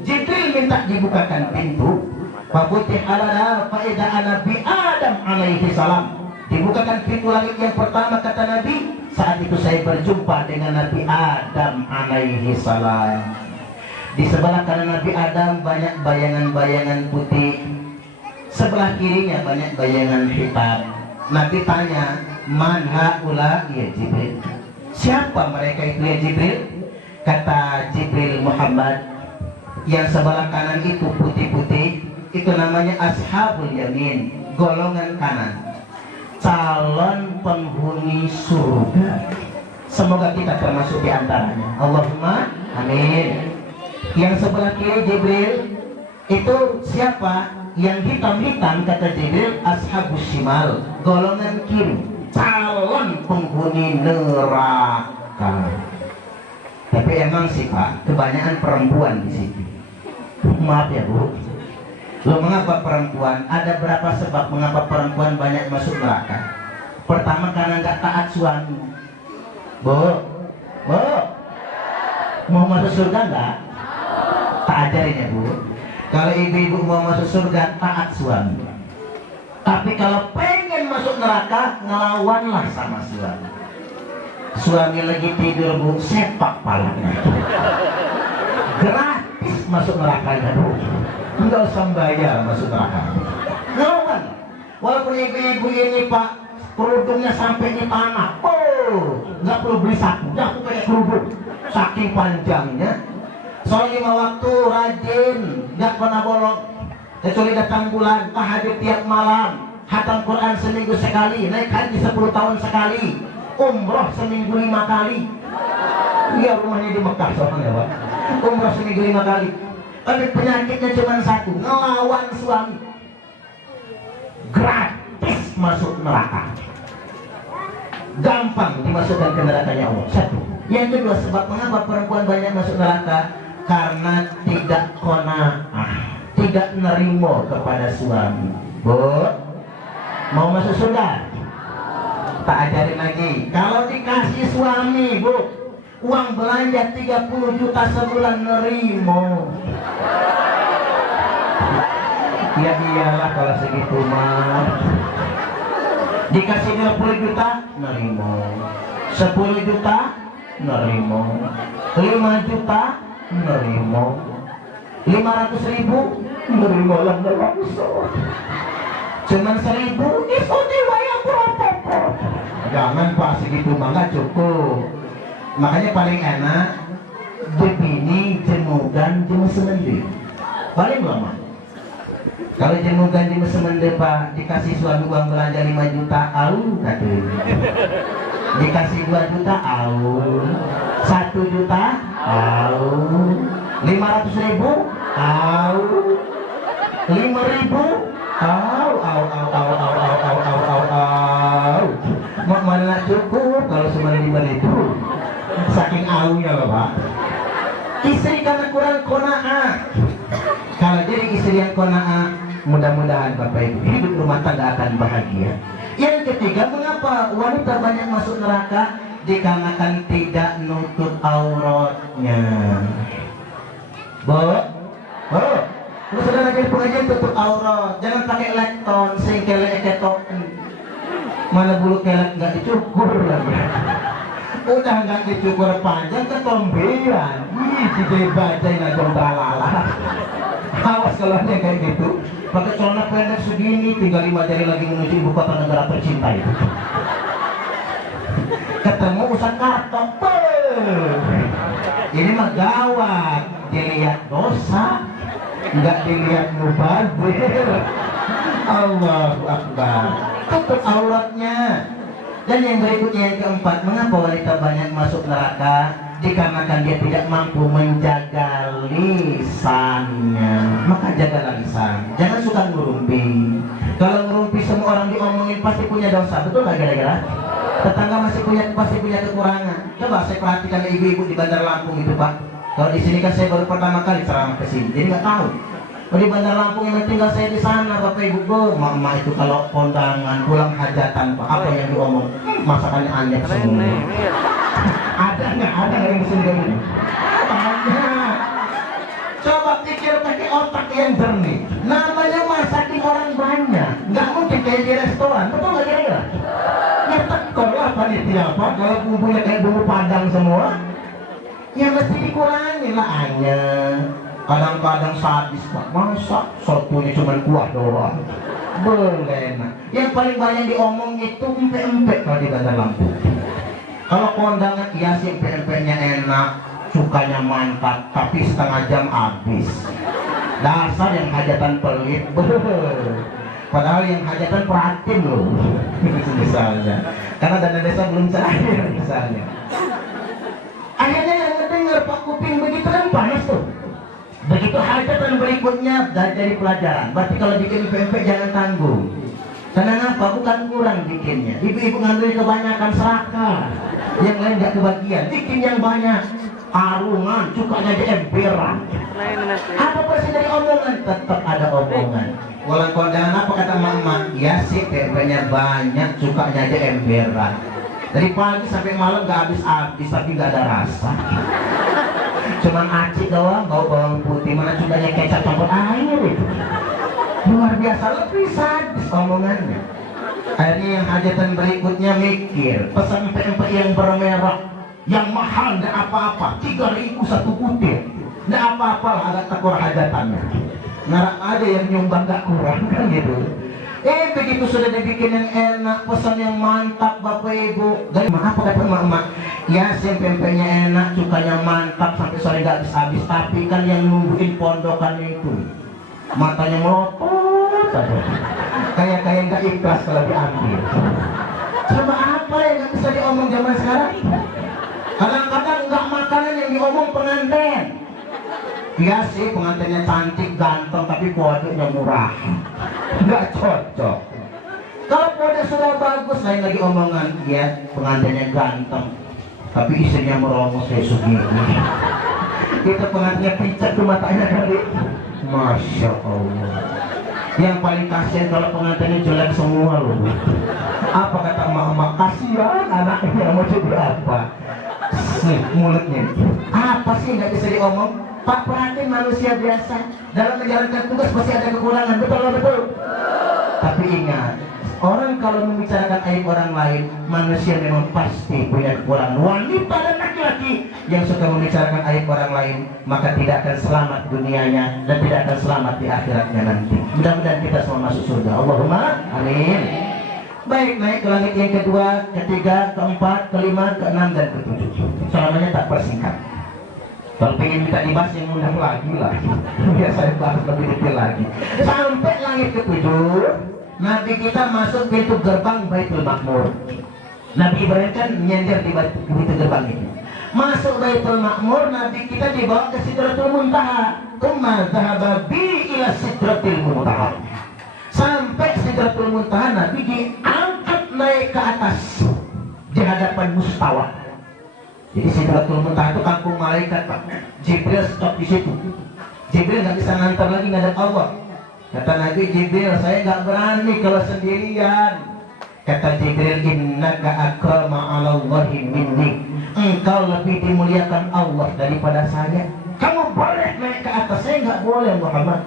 minta dibukakan pintu. Fabutiha lana fa idza Nabi Adam alaihi salam. Dibukakan pintu langit yang pertama, kata Nabi. Saat itu saya berjumpa dengan Nabi Adam alaihi salam. Di sebelah kanan Nabi Adam banyak bayangan-bayangan putih. Sebelah kirinya banyak bayangan hitam. Nabi tanya, "Man haula ya Jibril?" Siapa mereka itu ya Jibril? Kata Jibril, Muhammad. Yang sebelah kanan itu putih-putih, itu namanya Ashabul Yamin, golongan kanan, calon penghuni surga. Semoga kita termasuk di antaranya. Allahumma amin. Yang sebelah kiri Jibril itu siapa? Yang hitam-hitam, kata Jibril, Ashabus Shimal, golongan kiri, calon penghuni neraka. Tapi emang sih Pak, kebanyakan perempuan di sini. Maaf ya Bu. Loh, mengapa perempuan? Ada berapa sebab mengapa perempuan banyak masuk neraka? Pertama, karena nggak taat suami. Bu, mau masuk surga nggak? Tak ajarin ya Bu. Kalau ibu-ibu mau masuk surga, taat suami. Tapi kalau pengen masuk neraka, ngelawanlah sama suami. Suami lagi tidur bu, sepak palanya. Gratis masuk nerakanya bu. Enggak usah bayar masuk neraka. Ngelawan. Walaupun ibu-ibu ini pak, kerudungnya sampai di tanah. Oh, nggak perlu beli saku, dah aku pakai kerudung. Saking panjangnya. Soal 5 waktu rajin, nggak pernah bolong. Kecuali datang bulan, tahajud tiap malam, khatam Quran seminggu sekali, naik haji 10 tahun sekali, umroh seminggu 5 kali. Iya rumahnya di Mekah soalnya pak. Umroh seminggu 5 kali. Tapi penyakitnya cuma satu, ngelawan suami. Gratis masuk neraka. Gampang dimasukkan ke nerakanya Allah. Satu. Yang kedua, sebab mengapa perempuan banyak masuk neraka? Karena tidak qanaah, tidak nerimo kepada suami. Bu, mau masuk surga? Tak ajarin lagi. Kalau dikasih suami, bu, uang belanja 30 juta sebulan nerimo. Ya iyalah kalau segitu mah. Dikasih 20 juta nerimo, 10 juta nerimo, 5 juta nerimo, 500.000 nerimo lah langsung. Cuman 1.000 itu diwayang berapa? Jangan pak, segitu mah nggak cukup. Makanya paling enak debini jemugan jemu semende. Paling lama. Kalau jemugan jemu semende pak, dikasih suami uang belanja 5 juta, aduh. Dikasih 2 juta, 1 juta, 500.000, 5.000, mana cukup kalau cuma 5.000. Saking aunya loh pak. Istri karena kurang qanaah. Kalau jadi istri yang qanaah, mudah-mudahan bapak ibu hidup rumah tangga akan bahagia. Yang ketiga, mengapa wanita banyak masuk neraka? Dikarenakan tidak nutup auratnya. Lu sudah lagi pengajian tutup aurat, jangan pakai lekton, sing kelek ketok. Mana bulu kelek nggak dicukur lagi. Udah nggak dicukur panjang ketombean. Dijai bajai najong tralala. Awas kalau ada yang kayak gitu. Pakai celana pendek segini, tinggal 5 jari lagi menuju ibu kota negara tercinta itu. Ketemu Ustadz Karto. Ini mah gawat. Dilihat dosa, nggak dilihat mubazir. Allahu Akbar. Tutup auratnya. Dan yang berikutnya, yang keempat, mengapa wanita banyak masuk neraka? Dikarenakan dia tidak mampu menjaga lisannya. Maka jagalah lisan. Jangan suka ngurumpi. Kalau ngurumpi semua orang diomongin pasti punya dosa. Betul nggak kira-kira? Tetangga pasti punya kekurangan. Coba saya perhatikan ibu-ibu di Bandar Lampung itu pak. Kalau di sini kan saya baru pertama kali ceramah ke sini, jadi nggak tahu. Kalau di Bandar Lampung yang tinggal saya di sana, bapak ibu, mama itu kalau kondangan pulang hajatan pak, apa yang diomong? Masakannya anjak semua. Ada nggak yang di sini ini? Banyak. Coba pikir pakai otak yang jernih. Namanya masakin orang banyak, nggak mungkin kayak di restoran, betul nggak kira-kira? Ya tekor lah panitia pak, kalau bumbunya kayak bumbu padang semua. Ya mesti dikurangi lah hanya. Kadang-kadang sadis pak, masak sotonya cuma kuah doang. Boleh nah. Yang paling banyak diomong itu empek-empek kalau di Bandar Lampung. Kalau kondangan ya sih empek-empeknya enak, sukanya mantap, tapi setengah jam habis. Dasar yang hajatan pelit. Padahal yang hajatan perhatiin loh. Misalnya. Karena dana desa belum cair misalnya. Akhirnya yang ngedengar pak kuping begitu kan panas tuh. Begitu hajatan berikutnya dari pelajaran. Berarti kalau bikin PMP jangan tanggung. Karena apa? Bukan kurang bikinnya. Ibu-ibu ngambil kebanyakan serakah. Yang lain gak kebagian. Bikin yang banyak. Arungan, cukanya aja emberan. Apa persen dari omongan? Tetap ada omongan. Walau kondangan apa kata mama? Ya sih PMP-nya banyak, cukanya aja emberan. Dari pagi sampai malam gak habis-habis, tapi gak ada rasa. Cuman aci doang, bau bawang putih, mana cukanya kecap campur air itu. Luar biasa, lebih sadis omongannya. Akhirnya yang hajatan berikutnya mikir, pesan pempek yang bermerah, yang mahal nggak apa-apa, 3.000 satu butir, nggak apa-apa lah, agak tekor hajatannya. Ngarap ada yang nyumbang nggak kurang kan gitu. Begitu sudah dibikin yang enak, pesan yang mantap Bapak Ibu. Dari apa kata emak-emak? Ya pempeknya enak, cukanya mantap sampai sore nggak habis-habis. Tapi kan yang nungguin pondokan itu matanya melotot saja. Kayak nggak ikhlas kalau diambil. Coba apa yang nggak bisa diomong zaman sekarang? Kadang-kadang nggak makanan yang diomong pengantin. Iya sih pengantinnya cantik, ganteng, tapi kodenya murah. Nggak cocok. Kalau kode sudah bagus, lain lagi omongan. Ya pengantinnya ganteng, tapi istrinya merongos kayak Sugih. Kita pengantinnya picek tuh matanya kali. Masya Allah. Yang paling kasihan kalau pengantinnya jelek semua loh. Apa kata emak-emak? Kasihan anaknya mau jadi apa? Nih mulutnya. Apa sih nggak bisa diomong? Pak pengantin manusia biasa, dalam menjalankan tugas pasti ada kekurangan, betul? Tapi ingat, orang kalau membicarakan aib orang lain, manusia memang pasti punya kekurangan. Wanita dan laki-laki yang suka membicarakan aib orang lain, maka tidak akan selamat dunianya dan tidak akan selamat di akhiratnya nanti. Mudah-mudahan kita semua masuk surga. Allahumma amin. Baik, naik ke langit yang kedua, ketiga, keempat, kelima, keenam, dan ketujuh. Selamanya tak persingkat. Kalau pengen minta dibahas yang undang lagi lah. Biar saya bahas lebih detail lagi. Sampai langit ketujuh, Nabi kita masuk pintu gerbang Baitul Makmur. Nabi Ibrahim kan nyender di pintu gerbang itu. Masuk Baitul Makmur, Nabi kita dibawa ke Sidratul Muntaha. Tsumma dzahaba bi ila Sidratil Muntaha. Sampai Sidratul Muntaha, Nabi diangkat naik ke atas di hadapan Mustawa. Jadi Sidratul Muntaha itu kampung malaikat Pak. Jibril stop di situ. Jibril nggak bisa ngantar lagi ngadep Allah. Kata Nabi Jibril, saya nggak berani kalau sendirian. Kata Jibril, innaka akrama 'alallahi minni. Engkau lebih dimuliakan Allah daripada saya. Kamu boleh naik ke atas, saya nggak boleh Muhammad.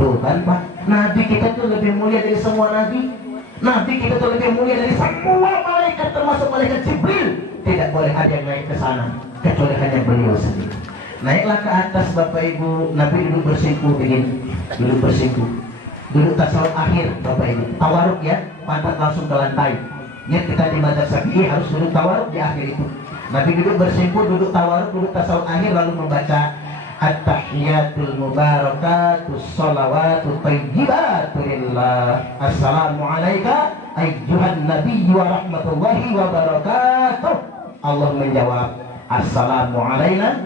Tuh kan Pak, Nabi kita tuh lebih mulia dari semua Nabi. Nabi kita tuh lebih mulia dari semua malaikat, termasuk malaikat Jibril. Tidak boleh ada yang naik ke sana kecuali hanya beliau sendiri. Naiklah ke atas Bapak Ibu. Nabi duduk bersimpuh begini, duduk bersimpuh, duduk tasawuf akhir Bapak Ibu. Tawaruk ya, pantat langsung ke lantai. Niat kita di mazhab Syafi'i harus duduk tawaruk di akhir itu. Nabi duduk bersimpuh, duduk tawaruk, duduk tasawuf akhir, lalu membaca At-tahiyatul mubarakatus salawatu tayyibatu lillah. Assalamu alayka ayyuhan nabiyyu wa rahmatullahi wa barakatuh. Allah menjawab, assalamu alayna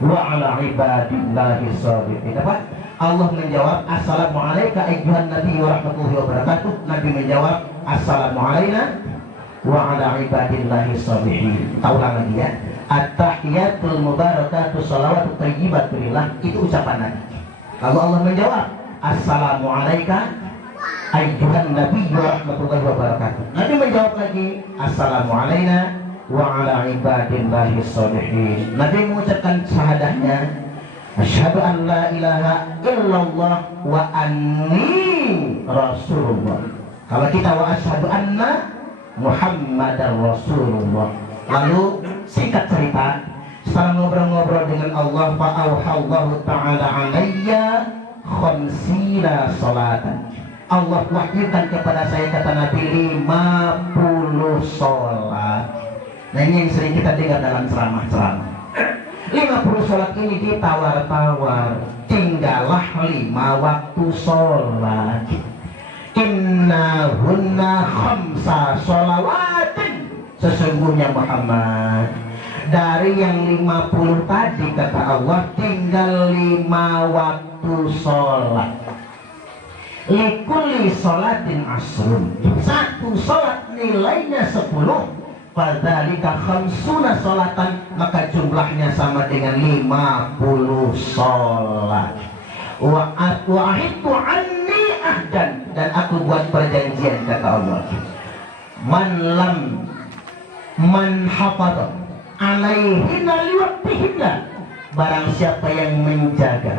wa ala ibadillahi sholihin. Dapat? Allah menjawab, assalamu alayka ayyuhan nabiyyu wa rahmatullahi wa barakatuh. Nabi menjawab, assalamu alayna wa ala ibadillahi sholihin. Tahu lagi ya. At-tahiyatul mubarakatuh salawatu tayyibatu lillah. Itu ucapan Nabi. Lalu Allah menjawab, assalamu alayka ayyuhan nabiyyu wa rahmatullahi wa barakatuh. Nabi menjawab lagi, assalamu alayna wa ala ibadillahi sholihin. Nabi mengucapkan syahadahnya, asyhadu an la ilaha illallah wa anni rasulullah. Kalau kita wa asyhadu anna Muhammadar Rasulullah. Lalu singkat cerita, setelah ngobrol-ngobrol dengan Allah, fa'auhallahu ta'ala alayya khamsina salatan. Allah wahyukan kepada saya, kata Nabi, 50 sholat. Nah ini yang sering kita dengar dalam ceramah-ceramah. 50 sholat ini ditawar-tawar, tinggallah 5 waktu sholat. Innahunna khamsa sholawatin. Sesungguhnya Muhammad, dari yang 50 tadi kata Allah, tinggal 5 waktu sholat. Likulli sholatin asrun. Satu sholat nilainya 10. Fadzalika khamsuna sholatan. Maka jumlahnya sama dengan 50 sholat. Wa'ahidtu anni ahdan. Dan aku buat perjanjian kata Allah. Man hafadha alaihinna liwaqtihinna. Barang siapa yang menjaga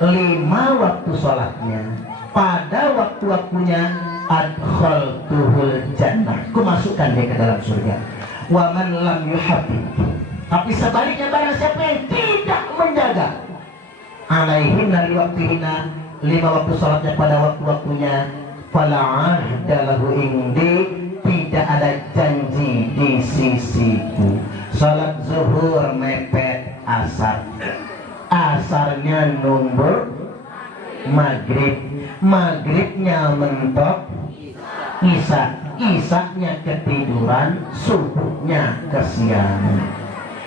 5 waktu sholatnya pada waktu-waktunya, adkhaltuhul jannah, ku masukkan dia ke dalam surga. Wa man lam yuhabbib, tapi sebaliknya barang siapa yang tidak menjaga alaihinna liwaqtihina, 5 waktu salatnya pada waktu-waktunya, fala ahda lahu indi, tidak ada janji di sisiku. Salat zuhur mepet asar, asarnya nunggu maghrib, maghribnya mentok isya, isyanya ketiduran, subuhnya kesiangan.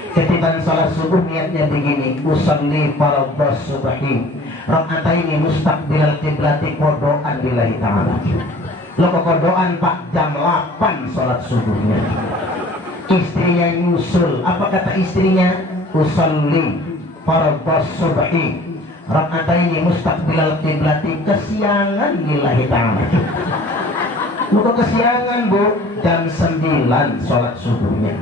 Ketiban salat subuh niatnya begini, usolli fardhas subhi raka'ataini mustaqbilal qiblati qodaan lillahi ta'ala. Lo kodoan Pak jam 8 salat subuhnya. Istrinya nyusul, apa kata istrinya? Usolli fardhas subhi raka'ataini mustaqbilal qiblati, kesiangan lillahi ta'ala. Lo kok kesiangan Bu? Jam 9 salat subuhnya.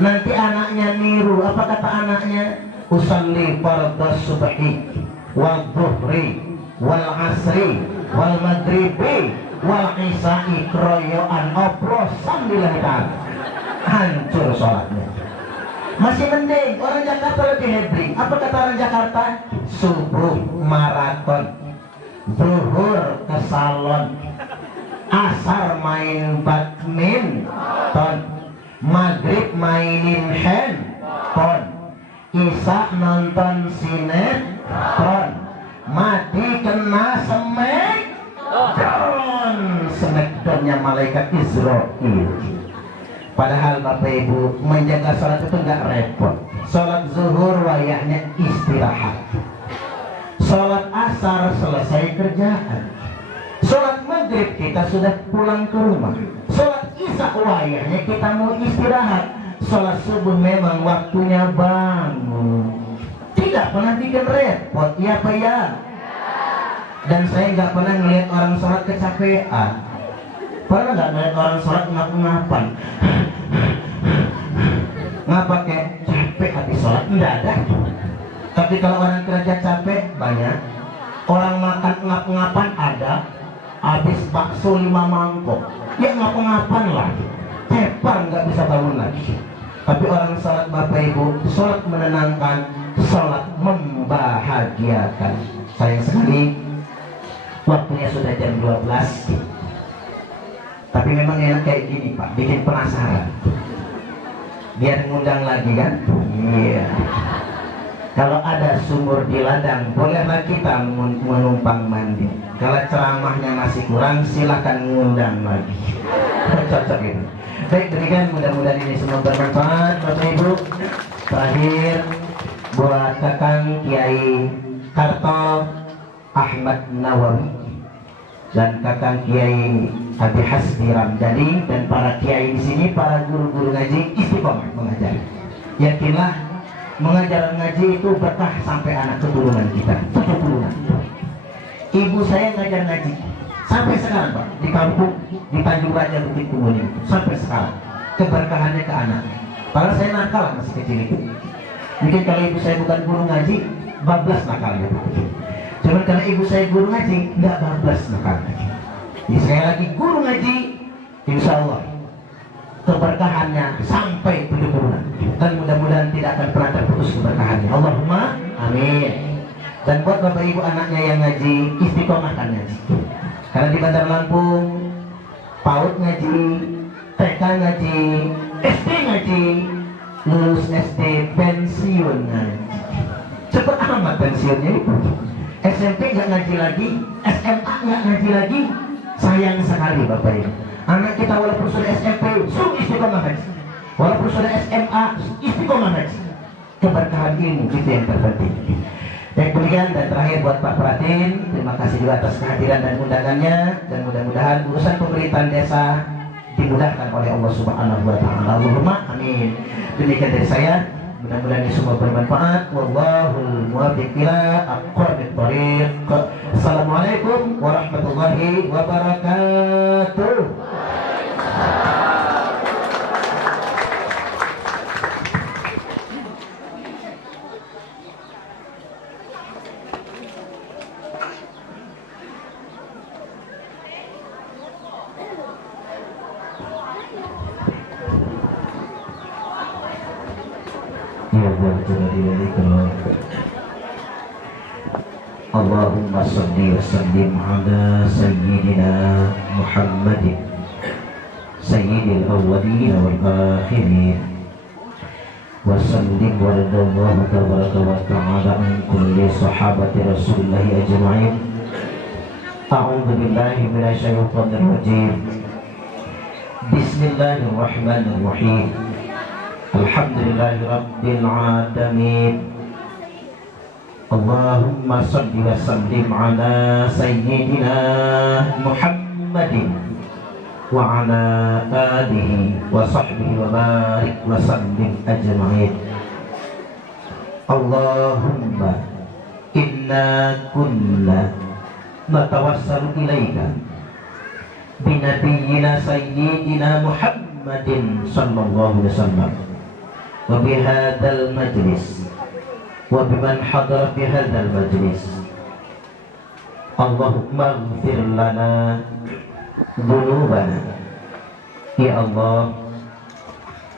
Nanti anaknya niru, apa kata anaknya? Usalli fardhas subhi wal dhuhri wal asri wal maghribi wal isya'i kroyoan oplosan lillahi ta'ala. Hancur sholatnya. Masih mending, orang Jakarta lebih hebring. Apa kata orang Jakarta? Subuh maraton, zuhur ke salon, asar main badminton, maghrib mainin handphone, isya nonton sinetron, mati kena smackdownnya malaikat Israel. Padahal Bapak Ibu, menjaga sholat itu nggak repot. Sholat zuhur wayahnya istirahat, sholat asar selesai kerjaan, sholat maghrib kita sudah pulang ke rumah, sholat isya wayahnya kita mau istirahat, sholat subuh memang waktunya bangun. Tidak pernah bikin repot, ya Pak ya. Dan saya nggak pernah ngelihat orang sholat kecapean. Pernah nggak ngelihat orang sholat ngap-ngapan? Ngapa kayak capek habis sholat? Nggak ada. Tapi kalau orang kerja capek banyak. Orang makan ngap-ngapan ada. Habis bakso 5 mangkok, ya ngap-ngapan lah, tepar nggak bisa bangun lagi. Tapi orang sholat Bapak Ibu, sholat menenangkan, sholat membahagiakan. Sayang sekali waktunya sudah jam 12. Tapi memang enak kayak gini Pak, bikin penasaran. Biar ngundang lagi kan? Iya. Kalau ada sumur di ladang, bolehlah kita menumpang mandi. Kalau ceramahnya masih kurang, silakan ngundang lagi. Cocok itu. Baik, demikian, mudah-mudahan ini semua bermanfaat Bapak Ibu. Terakhir buat Kakang Kiai Karto Ahmad Nawawi dan Kakang Kiai Abi Hasbi Ramdhani dan para kiai di sini, para guru-guru ngaji istiqomah mengajar. Yakinlah mengajar ngaji itu berkah sampai anak keturunan kita, 70-an. Ibu saya ngajar ngaji sampai sekarang Pak, di kampung di Tanjung Raja Bukit Tumuni, sampai sekarang keberkahannya ke anak. Padahal saya nakal masih kecil itu. Mungkin kalau ibu saya bukan guru ngaji, bablas nakalnya. Cuman karena ibu saya guru ngaji, nggak bablas nakalnya. Jadi saya lagi guru ngaji, insya Allah keberkahannya sampai 70-an, dan mudah-mudahan tidak akan pernah terputus keberkahannya. Allahumma amin. Dan buat Bapak Ibu anaknya yang ngaji, istiqomahkan ngaji. Karena di Bandar Lampung, PAUD ngaji, TK ngaji, SD ngaji, lulus SD pensiun ngaji. Cepet amat pensiunnya itu. SMP nggak ngaji lagi, SMA nggak ngaji lagi. Sayang sekali Bapak Ibu. Anak kita walaupun sudah SMP, sungguh istiqomah haji. Walaupun sudah SMA, istiqomah haji. Keberkahan ilmu itu yang terpenting. Baik, demikian, dan terakhir buat Pak Pratin, terima kasih juga atas kehadiran dan undangannya, dan mudah-mudahan urusan pemerintahan desa dimudahkan oleh Allah Subhanahu wa Ta'ala. Allahumma amin. Demikian dari saya, mudah-mudahan ini semua bermanfaat. Wallahul muwaffiq ila aqwamit thoriq. Assalamualaikum warahmatullahi wabarakatuh. jalali wal ikram. Allahumma salli wa sallim ala sayyidina Muhammadin sayyidil awwalin wal akhirin wa sallim wa radallahu tabaraka wa ta'ala an kulli sahabati Rasulillah ajma'in. A'udzu billahi minasy syaithanir rajim. Bismillahirrahmanirrahim. Alhamdulillahi rabbil alamin. Allahumma salli wa sallim ala sayyidina Muhammadin wa ala alihi wa sahbihi wa barik wa sallim ajma'in. Allahumma inna kunna natawassalu ilaika binabiyyina sayyidina Muhammadin sallallahu alaihi wasallam wa bihadzal majlis wa biman hadara fi hadzal majlis. Allahumma ighfir lana dzunubana. Ya Allah,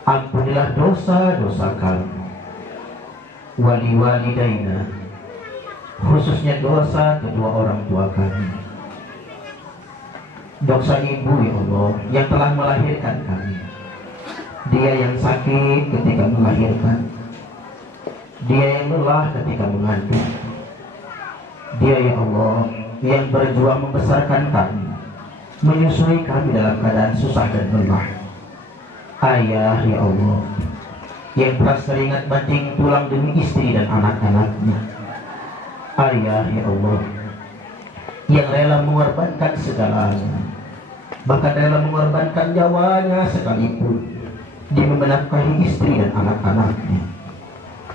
ampunilah dosa-dosa kami, wali-walidaina, khususnya dosa kedua orang tua kami, dosa ibu ya Allah yang telah melahirkan kami. Dia yang sakit ketika melahirkan, dia yang lelah ketika mengandung, dia ya Allah yang berjuang membesarkan kami, menyusui kami dalam keadaan susah dan lelah. Ayah ya Allah yang beras keringat banting tulang demi istri dan anak-anaknya. Ayah ya Allah yang rela mengorbankan segalanya, bahkan rela mengorbankan nyawanya sekalipun demi menafkahi istri dan anak-anaknya.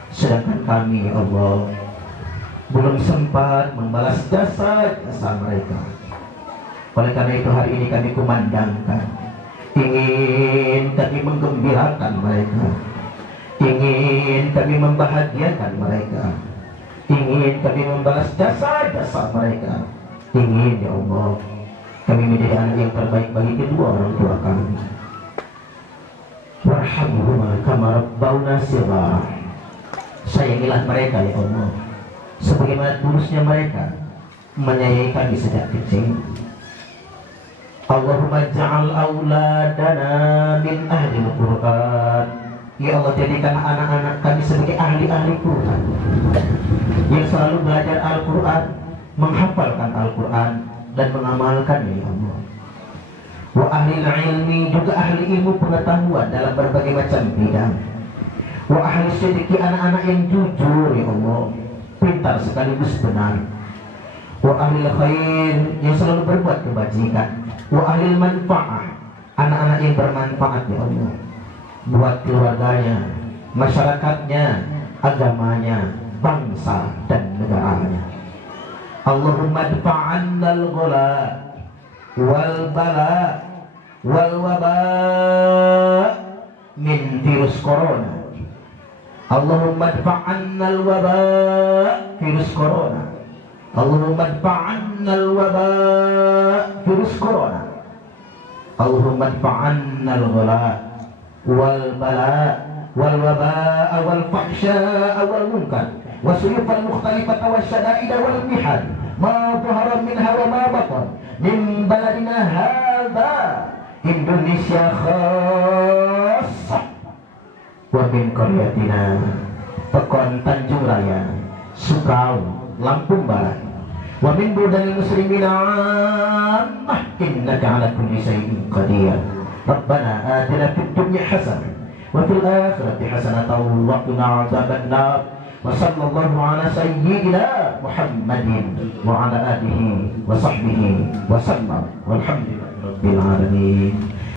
Sedangkan kami ya Allah belum sempat membalas jasa-jasa mereka. Oleh karena itu hari ini kami kumandangkan, ingin kami menggembirakan mereka, ingin kami membahagiakan mereka, ingin kami membalas jasa-jasa mereka, ingin ya Allah kami menjadi anak yang terbaik bagi kedua orang tua kami. Warhamhuma kama rabbawna shighara. Sayangilah mereka ya Allah sebagaimana tulusnya mereka menyayangi kami sejak kecil. Allahumma ja'al auladana min ahli al-Quran. Ya Allah, jadikan anak-anak kami sebagai ahli-ahli Quran yang selalu belajar Al-Quran, menghafalkan Al-Quran dan mengamalkannya ya Allah. Wa ahli ilmi, juga ahli ilmu pengetahuan dalam berbagai macam bidang. Wa ahli sidiki, anak-anak yang jujur ya Allah, pintar sekaligus benar. Wa ahli khair, yang selalu berbuat kebajikan. Wa ahli manfaah, anak-anak yang bermanfaat ya Allah buat keluarganya, masyarakatnya, agamanya, bangsa dan negaranya. Allahumma dfa'annal ghala wal bala wal waba min virus corona. Allahumma dfa'annal waba virus corona. Allahumma dfa'annal waba virus corona. Allahumma dfa'annal ghala wal bala wal waba wal fahsya wal munkar wasuyufal mukhtalifata wasyada'ida wal mihad ma dhahara minha wa ma batan min baladina hadha Indonesia khassah wa min qaryatina Pekon Tanjung Raya, Sukau, Lampung Barat, wa min budal muslimina ammah innaka ala kulli syai'in qadir. Rabbana atina fid dunya hasanah wa fil akhirati hasanatan wa qina adzabannar. Wa sallallahu ala sayyidina Muhammadin wa ala alihi wa sahbihi wa sallam. Walhamdulillahi rabbil alamin.